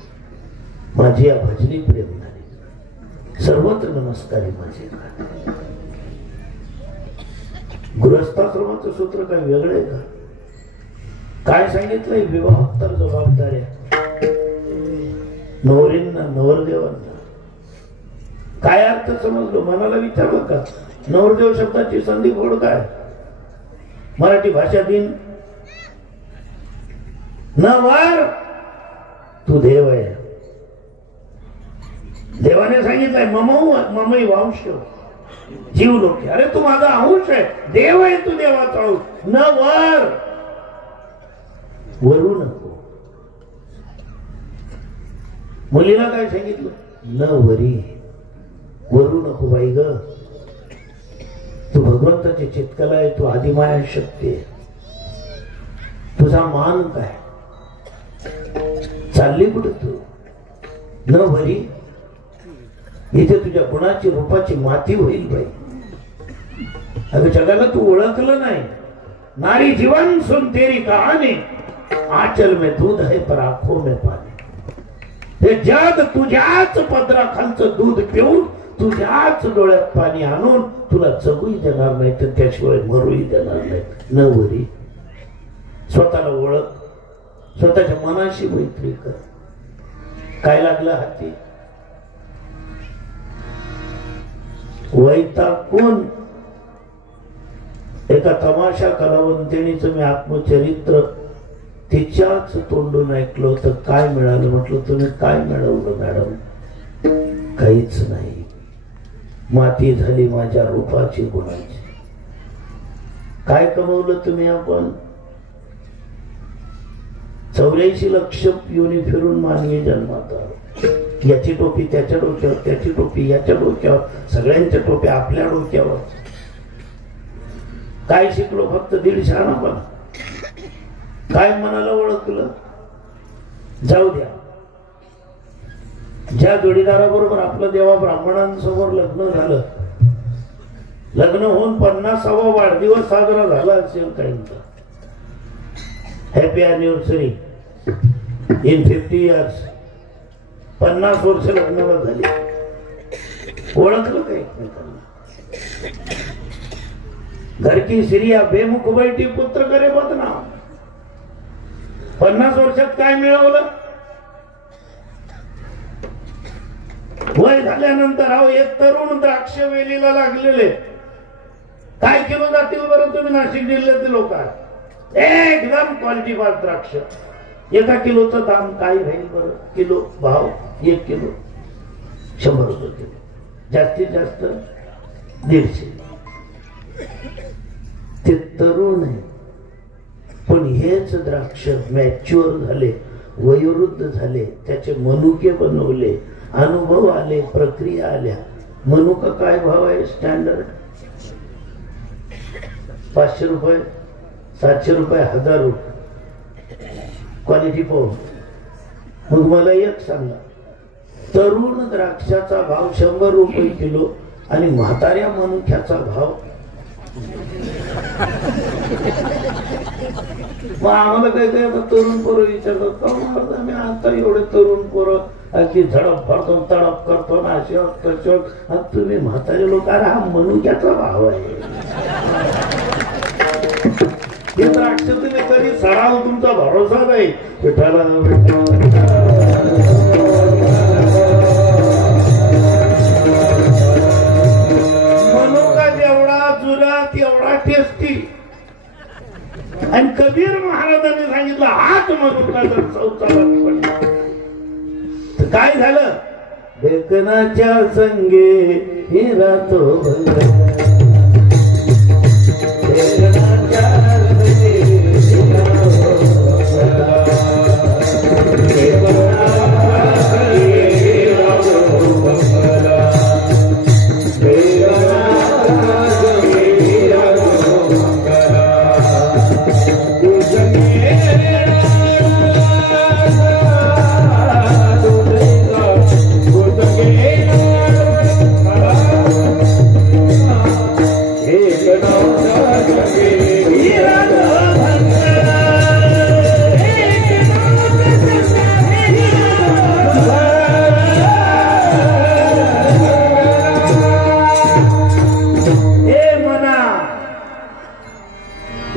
माझी या भजनी प्रेम झाली, सर्वत्र नमस्कारी माझे. गृहस्थाश्रमाचं सूत्र काय वेगळं आहे का? काय सांगितलंय? विवाहोत्तर जबाबदाऱ्या नवरींना, नवरदेवांना. काय अर्थ समजलो? मनाला विचारलं का? नवरदेव शब्दाची संधी फोड काय? मराठी भाषा दिन. नवर तू देव आहे, देवाने सांगितलंय ममई वांश, जीव लोक. अरे तू माझा अंश आहे, देव आहे, तू देवाचा अंश. न वर, वरू नको. मुलीला काय सांगितलं? न वरी, वरू नको बाई ग. तू भगवंताची चित्कला आहे, तू आदिमाया शक्ती आहे. तुझा मान काय? चालली कुठे तू? न वरी, इथे तुझ्या गुणाची रूपाची माती होईल बाई. अगं जगाला तू ओळखलं नाही. नारी जीवन सुन तेरी कहाणी, आंचल में दूध है पर आंखों में पानी. हे जग तुझ्याच पदराखालचं दूध पिऊन, तुझ्याच डोळ्यात पाणी आणून तुला जगूही देणार नाही, तर त्याशिवाय मरूही देणार नाही. न वरी, स्वतःला ओळख, स्वतःच्या मनाशी मैत्री कर. काय लागलं हाती? वैतागून एका तमाशा कलावंतिणीचं मी आत्मचरित्र तिच्याच तोंडून ऐकलं. तर काय मिळालं? म्हटलं तुम्ही काय मिळवलं मॅडम? काहीच नाही. माती झाली माझ्या रूपाची, गुणाची. काय कमवलं तुम्ही? आपण 84 लक्ष योनी फिरून मानवी जन्मात आलो. याची टोपी त्याच्या डोक्यावर, त्याची टोपी याच्या डोक्यावर, सगळ्यांच्या टोप्या आपल्या डोक्यावर. काय शिकलो? फक्त 150 आणापण. काय मनाला ओळखलं? जाऊ द्या. ज्या जोडीदाराबरोबर आपलं देवा ब्राह्मणांसमोर लग्न झालं, लग्न होऊन 50वा वाढदिवस साजरा झाला असेल काहींचा. Happy anniversary in 50 years. 50 वर्ष लग्नाला झाली. ओळखलं का एकमेकांना? घर की स्त्रिया बेमुख बैठी पुत्र करे बदनाम. 50 वर्षात काय मिळवलं? वय झाल्यानंतर अहो एक तरुण द्राक्ष वेलीला लागलेले काय किलो जातील बरं तुम्ही नाशिक जिल्ह्यातील लोक? एकदम क्वालिटी पास द्राक्ष. 1 किलोचं दाम काय राहील बरं? किलो भाव 1 किलो 100 रुपये किलो, जास्तीत जास्त 150. ते तरुण आहे पण हेच द्राक्ष मॅच्युअर झाले, वयोवृद्ध झाले, त्याचे मनुके बनवले, अनुभव आले, प्रक्रिया आल्या. मनुका काय भाव आहे? स्टँडर्ड 500 रुपये, 700 रुपये, 1000 रुपये. क्वालिटी पाहून. मग मला एक सांगा, तरुण द्राक्षाचा भाव 100 रुपये किलो आणि म्हाताऱ्या मनुक्याचा भाव. मग आम्हाला काय काय आता तरुण पोरं विचारतात, आम्ही आता एवढे तरुण पोरं अगदी झडप भरतो, तडप करतो ना, अशोक तशोक. तुम्ही म्हातारे लोक, अरे हा मनुक्याचा भाव आहे. हे द्राक्ष तुम्ही कधी सराव, तुमचा भरोसा नाही. विठाला मनुका जेवढा जुना तेवढा टेस्टी. आणि कबीर महाराजांनी सांगितलं हाच मनुका जर चौचाला पडला तर काय झालं? देखनाच्या संगे हिरा तो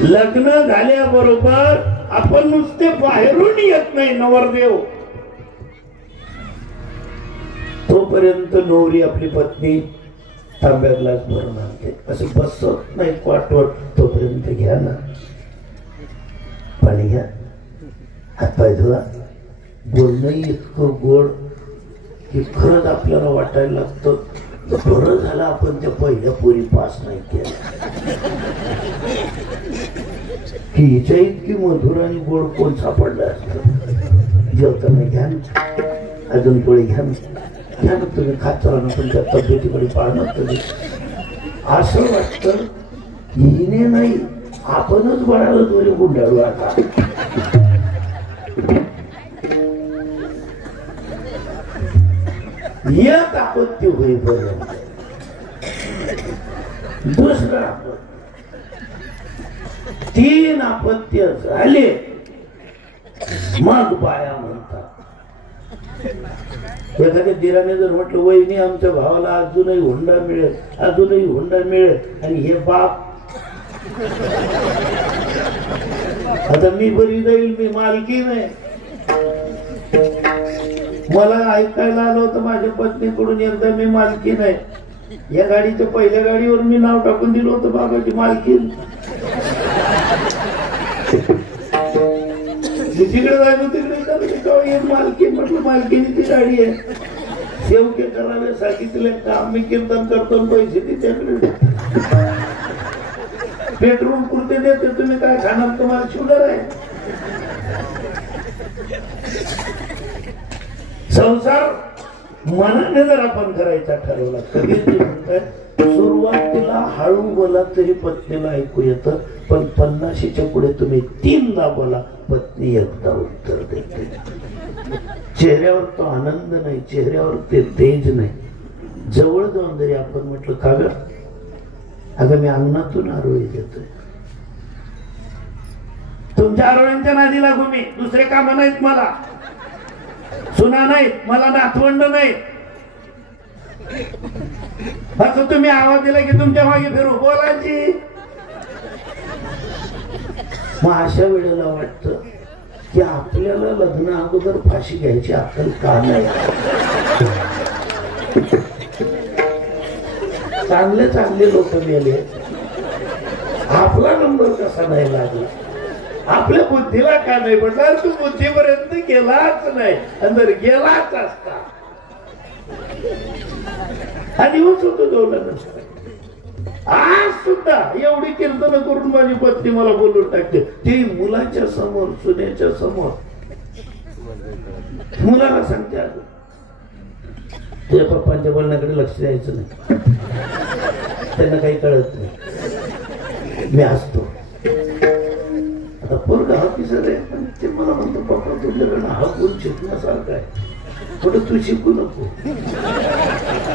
लग्न झाल्याबरोबर आपण नुसते बाहेरून येत नाही नवरदेव, तोपर्यंत नवरी आपली पत्नी तांब्या ग्लास भरून आणते. असे बसत नाही क्वाटवर, तोपर्यंत घ्या ना पाणी, घ्या, हातपाय धुवा. बोलणं इतकं गोड की खरंच आपल्याला वाटायला लागतं बरं झालं आपण त्या पहिल्या पोरी पास नाही केल्या. की हिच्या इतकी मधुर आणि गोड कोण सापडलं असतं. जेवताना घ्या, अजून पोळी घ्या ना तुम्ही, खात चालणं तुमच्या तब्येतीकडे पाहणं तुम्ही. असं वाटतं हिने नाही आपणच बळाला दोरी गुंडाळू. आता एक आपत्ती होईपर्यंत दुसरं आपत्ती, 3 अपत्य झाले मग बाया म्हणतात. एखाद्या दिराने जर म्हटलं वहिनी आमच्या भावाला अजूनही हुंडा मिळेल, अजूनही हुंडा मिळेल, आणि हे बाप आता मी बरी जाईल, मी मालकी नाही. मला ऐकायला आलं होतं माझ्या पत्नीकडून एकदा, मी मालकी नाही. या गाडीच्या पहिल्या गाडीवर मी नाव टाकून दिलं होतं बाबाची मालकी. तिकडे जायचं तिकडे मालकी, म्हटलं मालकीने ती गाडी आहे, सेवके करावे सांगितले काम, मी कीर्तन करतो पैसे तिच्याकडे, पेट्रोल पुरते देते, तुम्ही काय खाणार, तुम्हाला शुगर आहे. संसार मनाने जर आपण करायचा ठरवला, कधी म्हणताय सुरुवातीला हळू बोला तरी पत्नीला ऐकू येतं, पण 50च्या पुढे तुम्ही 3दा बोला, पत्नी एकदा उत्तर देते. चेहऱ्यावर तो आनंद नाही, चेहऱ्यावर ते तेज नाही. जवळ जाऊन जरी आपण म्हटलं का ग अगं मी अंगणातून आरोळी देतोय. तुमच्या आरोळ्यांच्या नादी लागू मी. दुसरे काम नाहीत मला, सुना नाहीत मला, नातवंड नाहीत. असं तुम्ही आवाज दिला की तुमच्या मागे फिरू बोलायची. मग अशा वेळेला वाटतं की आपल्याला लग्न अगोदर फाशी घ्यायची अक्कल का नाही? चांगले चांगले लोक मेले, आपला नंबर कसा नाही लागला? आपल्या बुद्धीला का नाही पडला? तू बुद्धीपर्यंत गेलाच नाही, अंदर गेलाच असता हा दिवस होतो दोन. आज सुद्धा एवढी कीर्तन करून माझी पत्नी मला बोलून टाकते. ती मुलाच्या समोर, सुनेच्या समोर मुलाला सांगते अगं तुझ्या पप्पांच्या बोलण्याकडे लक्ष द्यायचं नाही, त्यांना काही कळत नाही. मी असतो आता पोरगा ऑफिसर आहे, पण ते मला म्हणतो पप्पा तुझ्याकडनं हा गुण शिकण्यासारखा आहे, थोडं तू शिकू नको.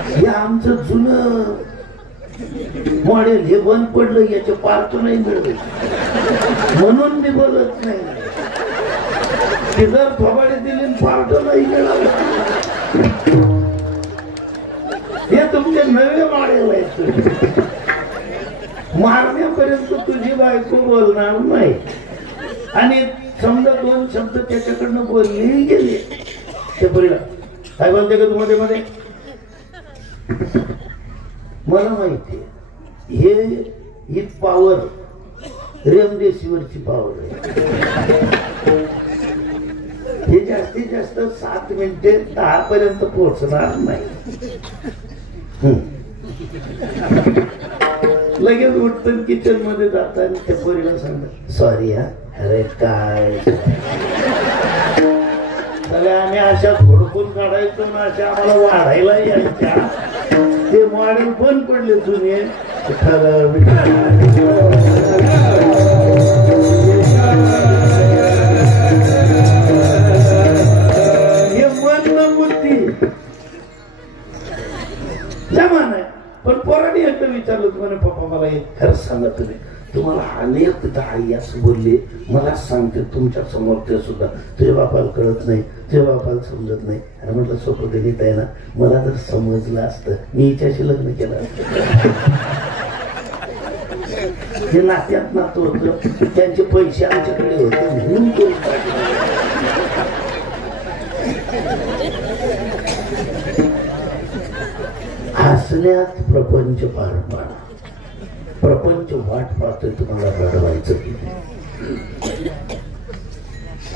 हे आमचं जुनं मॉडेल हे बंद पडलं, याचे पार्ट नाही मिळत म्हणून मी बोलत नाही. ते जर थोबाडे दिले पार्ट नाही मिळालं, हे तुमचे नवे मॉडेल आहेत. मारण्यापर्यंत तुझी बायको बोलणार नाही, आणि समजा दोन शब्द त्याच्याकडनं बोलले गेले ते परिणाम काय बोलते का तू मध्ये मध्ये? मला माहिती हे ही पॉवर रेमडेसिवीरची पॉवर आहे. हे जास्तीत जास्त 7 मिनिटे 10 पर्यंत पोहोचणार नाही. लगेच उठतं किचन मध्ये जातात आणि त्या पोरीला सांगतात सॉरी हा. अरे काय आम्ही अशा धोडकून काढायचो ना, अशा आम्हाला वाढायला यायच्या. ते मॉडेल बंद पडले जुने. हे मन न बुद्धी जमान आहे. पण पोराने एकदा विचारलं तुम्हाला पप्पा मला एक खरंच सांगा, तुम्हाला अनेकदा आई असं बोलले, मला सांगते तुमच्या समोर ते सुद्धा तुझ्या बापाला कळत नाही, तुझ्या बापाला समजत नाही. आणि म्हटलं सोपं गणित आहे ना, मला जर समजलं असतं मी हिच्याशी लग्न केलं असतं. हे नात्यात नातं होतं, त्यांचे पैसे आमच्याकडे होते म्हणून तो हसण्यात प्रपंच पार पाडा. प्रपंच वाट पाहतोय तुम्हाला रडवायचं की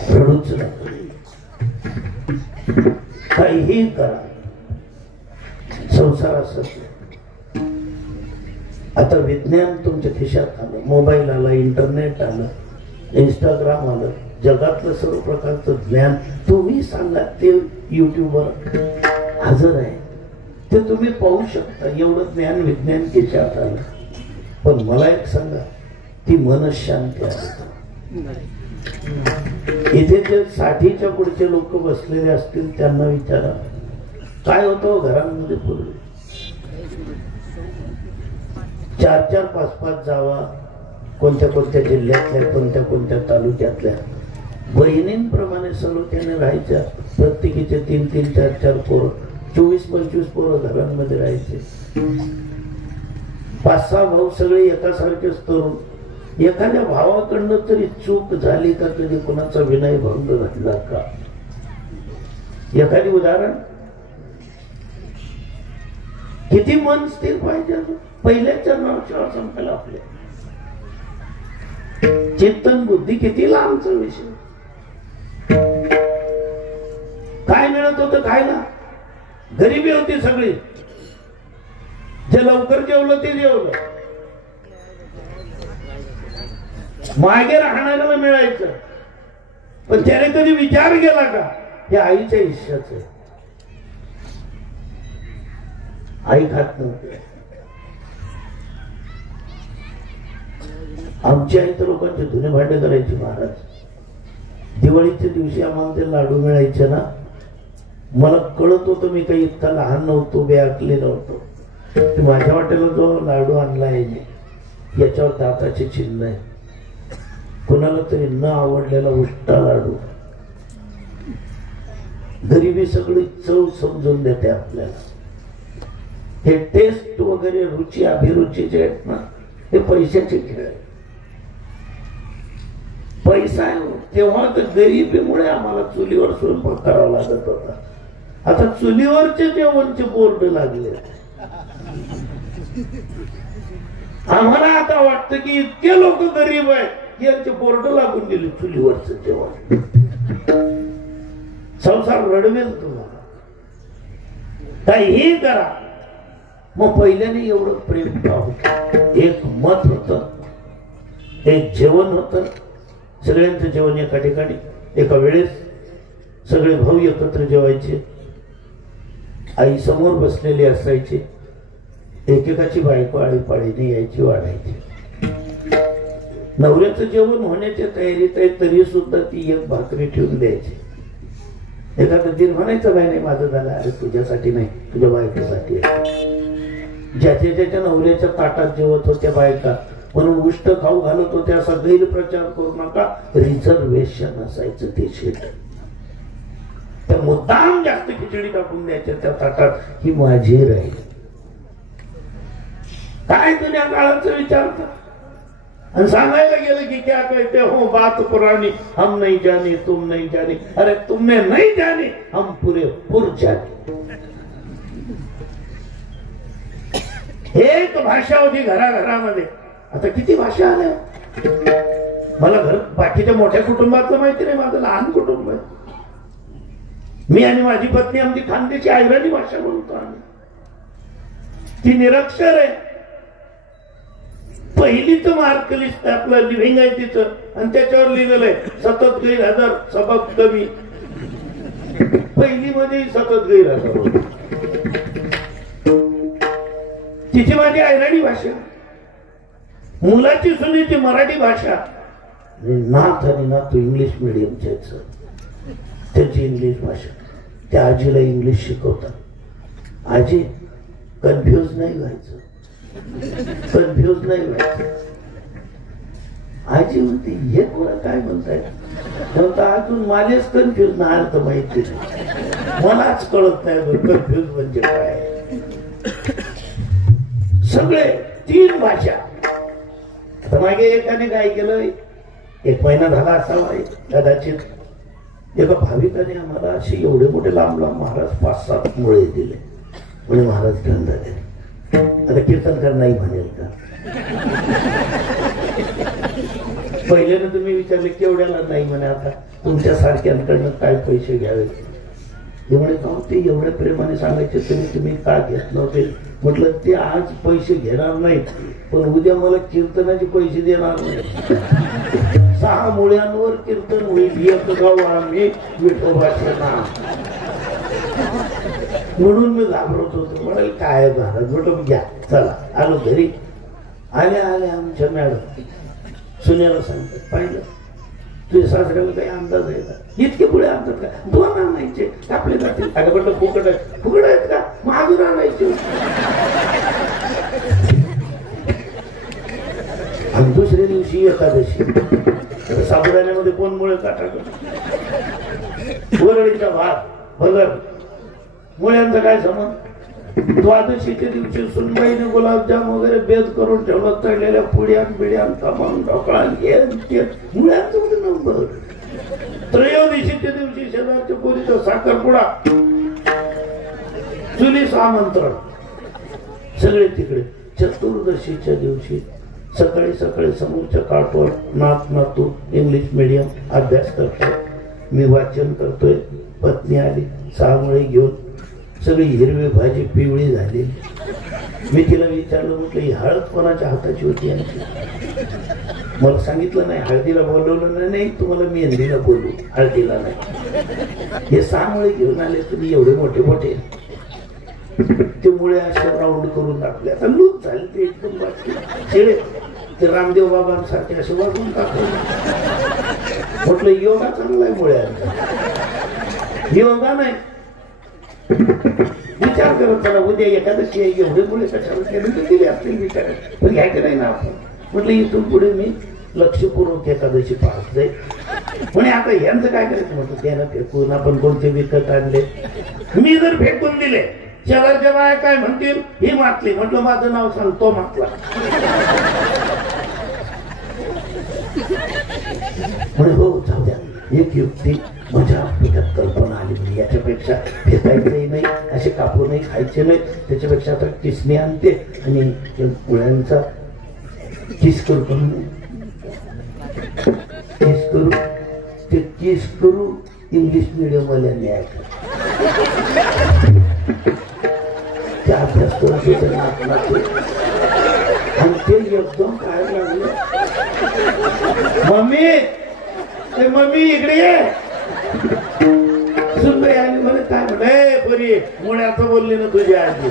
रडूच नाही. काहीही करा, संसार असत. आता विज्ञान तुमच्या खिशात आलं, मोबाईल आला, इंटरनेट आलं, इंस्टाग्राम आलं, जगातलं सर्व प्रकारचं ज्ञान तुम्ही सांगा ते युट्यूबवर हजर आहे, ते तुम्ही पाहू शकता. एवढं ज्ञान विज्ञान खिशात आलं. पण मला एक सांगा, ती मनशांती आहे. इथे जे 60च्या पुढचे लोक बसलेले असतील त्यांना विचारा काय होतं घरांमध्ये पूर्वी. 4-4, 5-5 जावा, कोणत्या कोणत्या जिल्ह्यातल्या, कोणत्या कोणत्या तालुक्यातल्या बहिणींप्रमाणे सलोख्याने राहायच्या. प्रत्येकीचे 3-3, 4-4 पोरं, 24-25 पोरं घरांमध्ये राहायचे. 5-6 भाऊ सगळे एकासारखेच तरुण. एखाद्या भावाकडनं तरी चूक झाली का, कधी कोणाचा विनय भंग घडला का? एखादी उदाहरण. किती मन स्थिर पाहिजे. पहिल्याच्या नावाच्या संपायला आपले चिंतन बुद्धी किती लांबचा विषय. काय मिळत होतं खायला? गरिबी होती सगळी. जे लवकर जेवलं ते जेवलं. मागे राहणाऱ्याला मिळायचं, पण त्याने कधी विचार केला का हे आईच्या हिश्श्याचं? आई खात नव्हते. आमची आई तर लोकांचे धुणे भांडे करायची. महाराज दिवाळीच्या दिवशी आम्हाला ते लाडू मिळायचे ना, मला कळत होतं मी काही इतका लहान नव्हतो, बेअकली नव्हतो. माझ्या वाटेला जो लाडू आणला आहे याच्यावर दाताचे चिन्ह आहे. कोणाला तरी न आवडलेला उष्टा लाडू. गरिबी सगळी चव समजून देते आपल्याला. हे टेस्ट वगैरे रुची अभिरुची जे आहेत ना, हे पैशाचे खेळ आहे. पैसा आहे तेव्हा तर गरिबीमुळे आम्हाला चुलीवर स्वयंपाक करावा लागत होता. आता चुलीवरचे जेवणचे बोर्ड लागले. आम्हाला आता वाटतं की इतके लोक गरीब आहेत यांचे बोर्ड लागून गेले चुलीवरचं जेवण. संसार रडवेल तुम्हाला, काहीही करा. मग पहिल्याने एवढं प्रेम का होतं? एक मत होत, एक जेवण होत. सगळ्यांचं जेवण एका ठिकाणी एका वेळेस सगळे भाऊ एकत्र जेवायचे. आई समोर बसलेली असायची. एकेकाची बायको आळीपाळीने यायची, वाढायची. नवऱ्याचं जेवण होण्याच्या तयारीत आहे तरी सुद्धा ती एक भाकरी ठेवून द्यायची. एखादा दिन म्हणायचं नाही माझं झालं. अरे तुझ्यासाठी नाही, तुझ्या बायकोसाठी आहे. ज्याच्या ज्याच्या नवऱ्याच्या ताटात जेवत होत्या बायका म्हणून उष्ट खाऊ घालत होत्या असा गैरप्रचार करू नका. रिझर्वेशन असायचं ते शेत. त्या मुद्दाम जास्त खिचडी टाकून द्यायच्या त्या ताटात, ही माझी राहील. काय जुन्या काळाचं विचारतं. आणि सांगायला गेलं की क्या कहते हो बात पुरानी, हम नहीं जाने तुम नहीं जाने. अरे तुमने नहीं जाने, हम पूरे पुर जाने. एक भाषा होती घराघरामध्ये. आता किती भाषा आल्या. मला घर बाकीच्या मोठ्या कुटुंबातलं माहिती नाही, माझं लहान कुटुंब आहे. मी आणि माझी पत्नी आमची खानदेशी आयराणी भाषा बोलतो आम्ही. ती निरक्षर आहे. पहिलीच मार्क लिस्ट आपलं लिव्हिंग आहे तिचं, आणि त्याच्यावर लिहिलेलं आहे सतत गैरहजर सबक कमी. पहिली मध्ये सतत गैरहजर होती. तिची माझी आयराणी भाषा. मुलाची सुनीची मराठी भाषा. नाथ आणि नातू इंग्लिश मिडियमचे त्यांची इंग्लिश भाषा. त्या आजीला इंग्लिश शिकवतात. आजी कन्फ्युज नाही व्हायचं, कन्फ्युज नाही व्हायचं. आजी म्हणते हे कोणा काय म्हणताय. अजून माझेच कन्फ्युज ना अर्थ माहिती नाही, मलाच कळत नाही कन्फ्युज म्हणजे काय. सगळे 3 भाषा. मागे एकाने काय केलं, 1 महिना झाला असावा कदाचित, एका भाविकाने आम्हाला असे एवढे मोठे लांब लांब महाराज 5-7 मुळे दिले. म्हणजे महाराज घेऊन झाले. आता कीर्तनकार नाही म्हणेल का. पहिल्याने तुम्ही विचारले केवढ्याला नाही म्हणे. आता तुमच्या सारख्यांकडनं काय पैसे घ्यावे. हे म्हणे ते एवढ्या प्रेमाने सांगायचे तुम्ही का घेत नव्हते. म्हटलं ते आज पैसे घेणार नाहीत, पण उद्या मला कीर्तनाचे पैसे देणार नाही. 6 मुळ्यांवर कीर्तन होईल. एक गाव आम्ही विठोबाचे नाव. म्हणून मी घाबरत होतो. म्हणाल काय महाराज. म्हटलं घ्या चला. आलो घरी. आले आमच्या मॅडम सुनेला सांगतात पाहिलं तुझ्या सासऱ्याला काही अंदाज आहे का. इतके पुढे आणतात का. 2 आणायचे आपले जातील. अगं म्हटलं फुकट आहे. फुकट आहेत का मग अजून आणायचे. आणि दुसऱ्या दिवशी एकादशी. साबुदाण्यामध्ये कोण मुळे टाकायचं. वरळीचा भात भगर. मुळ्यांचा काय संबंध. द्वादशीच्या दिवशी सुनबाईने गुलाबजाम वगैरे बेद करून ठेवलं. तळलेल्या पुड्या बिड्या खमंग ढोकळा मुळ्यांचा कुठे नंबर. त्रयोदशीच्या दिवशी शेजारच्या पोरीचा साखरपुडा. चुलीस आमंत्रण सगळे तिकडे. चतुर्दशीच्या दिवशी सकाळी सकाळी समोरच्या काठवर नात नातू इंग्लिश मीडियम अभ्यास करतोय. मी वाचन करतोय. पत्नी आली 6 मुळे घेऊन. सगळी हिरवी भाजी पिवळी झाली. मी तिला विचारलं म्हटलं ही हळद कोणाच्या हाताची होती यांची. मला सांगितलं नाही. हळदीला बोलवलं नाही. तुम्हाला मी मेहंदीला बोलू, हळदीला नाही. हे 6 मुळे घेऊन आले. तुम्ही एवढे मोठे मोठे. ते मुळे असे राऊंड करून टाकले. आता लूज झाले ते एकदम बाकी. ते रामदेव बाबांसारखे असे वाजून टाकले. म्हटलं योगा चांगला आहे मुळ्यांचा. योगा नाही. विचार करत चला उद्या एकादशी आहे. एवढे मुळे कशाला केले दिले असतील विचार. पण घ्यायचे नाही ना आपण. म्हटलं इथून पुढे मी लक्षपूर्वक एकादशी पाळत जाईल. म्हणे आता यांचं काय करायचं म्हटलं, त्यानं फेकून आपण कोणते विकत आणले. मी जर फेकून दिले शेजारच्या बाया काय म्हणतील, ही मातली. म्हटलं माझं नाव सांग, तो मातला. म्हणे हो जाऊ द्या. एक युक्ती माझ्या डोक्यात कल्पना आली, म्हणजे याच्यापेक्षा फेकायचंही नाही, असे कापूनही खायचे नाही, त्याच्यापेक्षा आता किसणी आणते आणि मुळ्यांचा किस करू ते किस करू इंग्लिश मीडियम वाल्यांनी ऐकलं. त्या अभ्यास करत आणि ते एकदम काय लागले, मम्मी इकडे ये. सुनबाई आली म्हणे, काय म्हणे बरी मुळ्याचं बोलली ना तुझी आजी.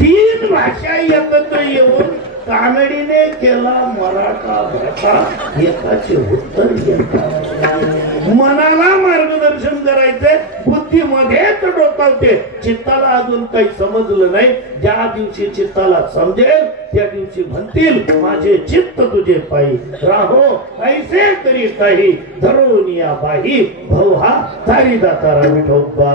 3 भाषा एकत्र येऊन कामेडीने केला मराठा भाषा एकाचे उत्तर मनाला मार्गदर्शन करायचंय, बुद्धीमध्येच डोकावते. चित्ताला अजून काही समजलं नाही. ज्या दिवशी चित्ताला समजेल त्या दिवशी म्हणतील माझे चित्त तुझे पायी राहो ऐसे तरी काही धरून या बाही भाऊ हा तारी दातारा विठोबा.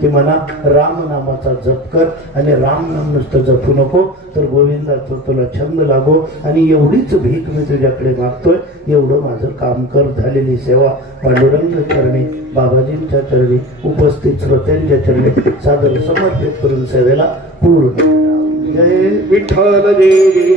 की मला राम नामाचा जप कर आणि राम नाम नुसतं जपू नको तर गोविंदाचा तुला छंद लागो आणि एवढीच भीक मी तुझ्याकडे मागतोय, एवढं माझं काम कर. झालेली सेवा पांडुरंग चरणी बाबाजींच्या चरणी उपस्थित श्रोत्यांच्या चरणी सादर समर्पित करून सेवेला पूर्ण. जय विठ्ठल देवी.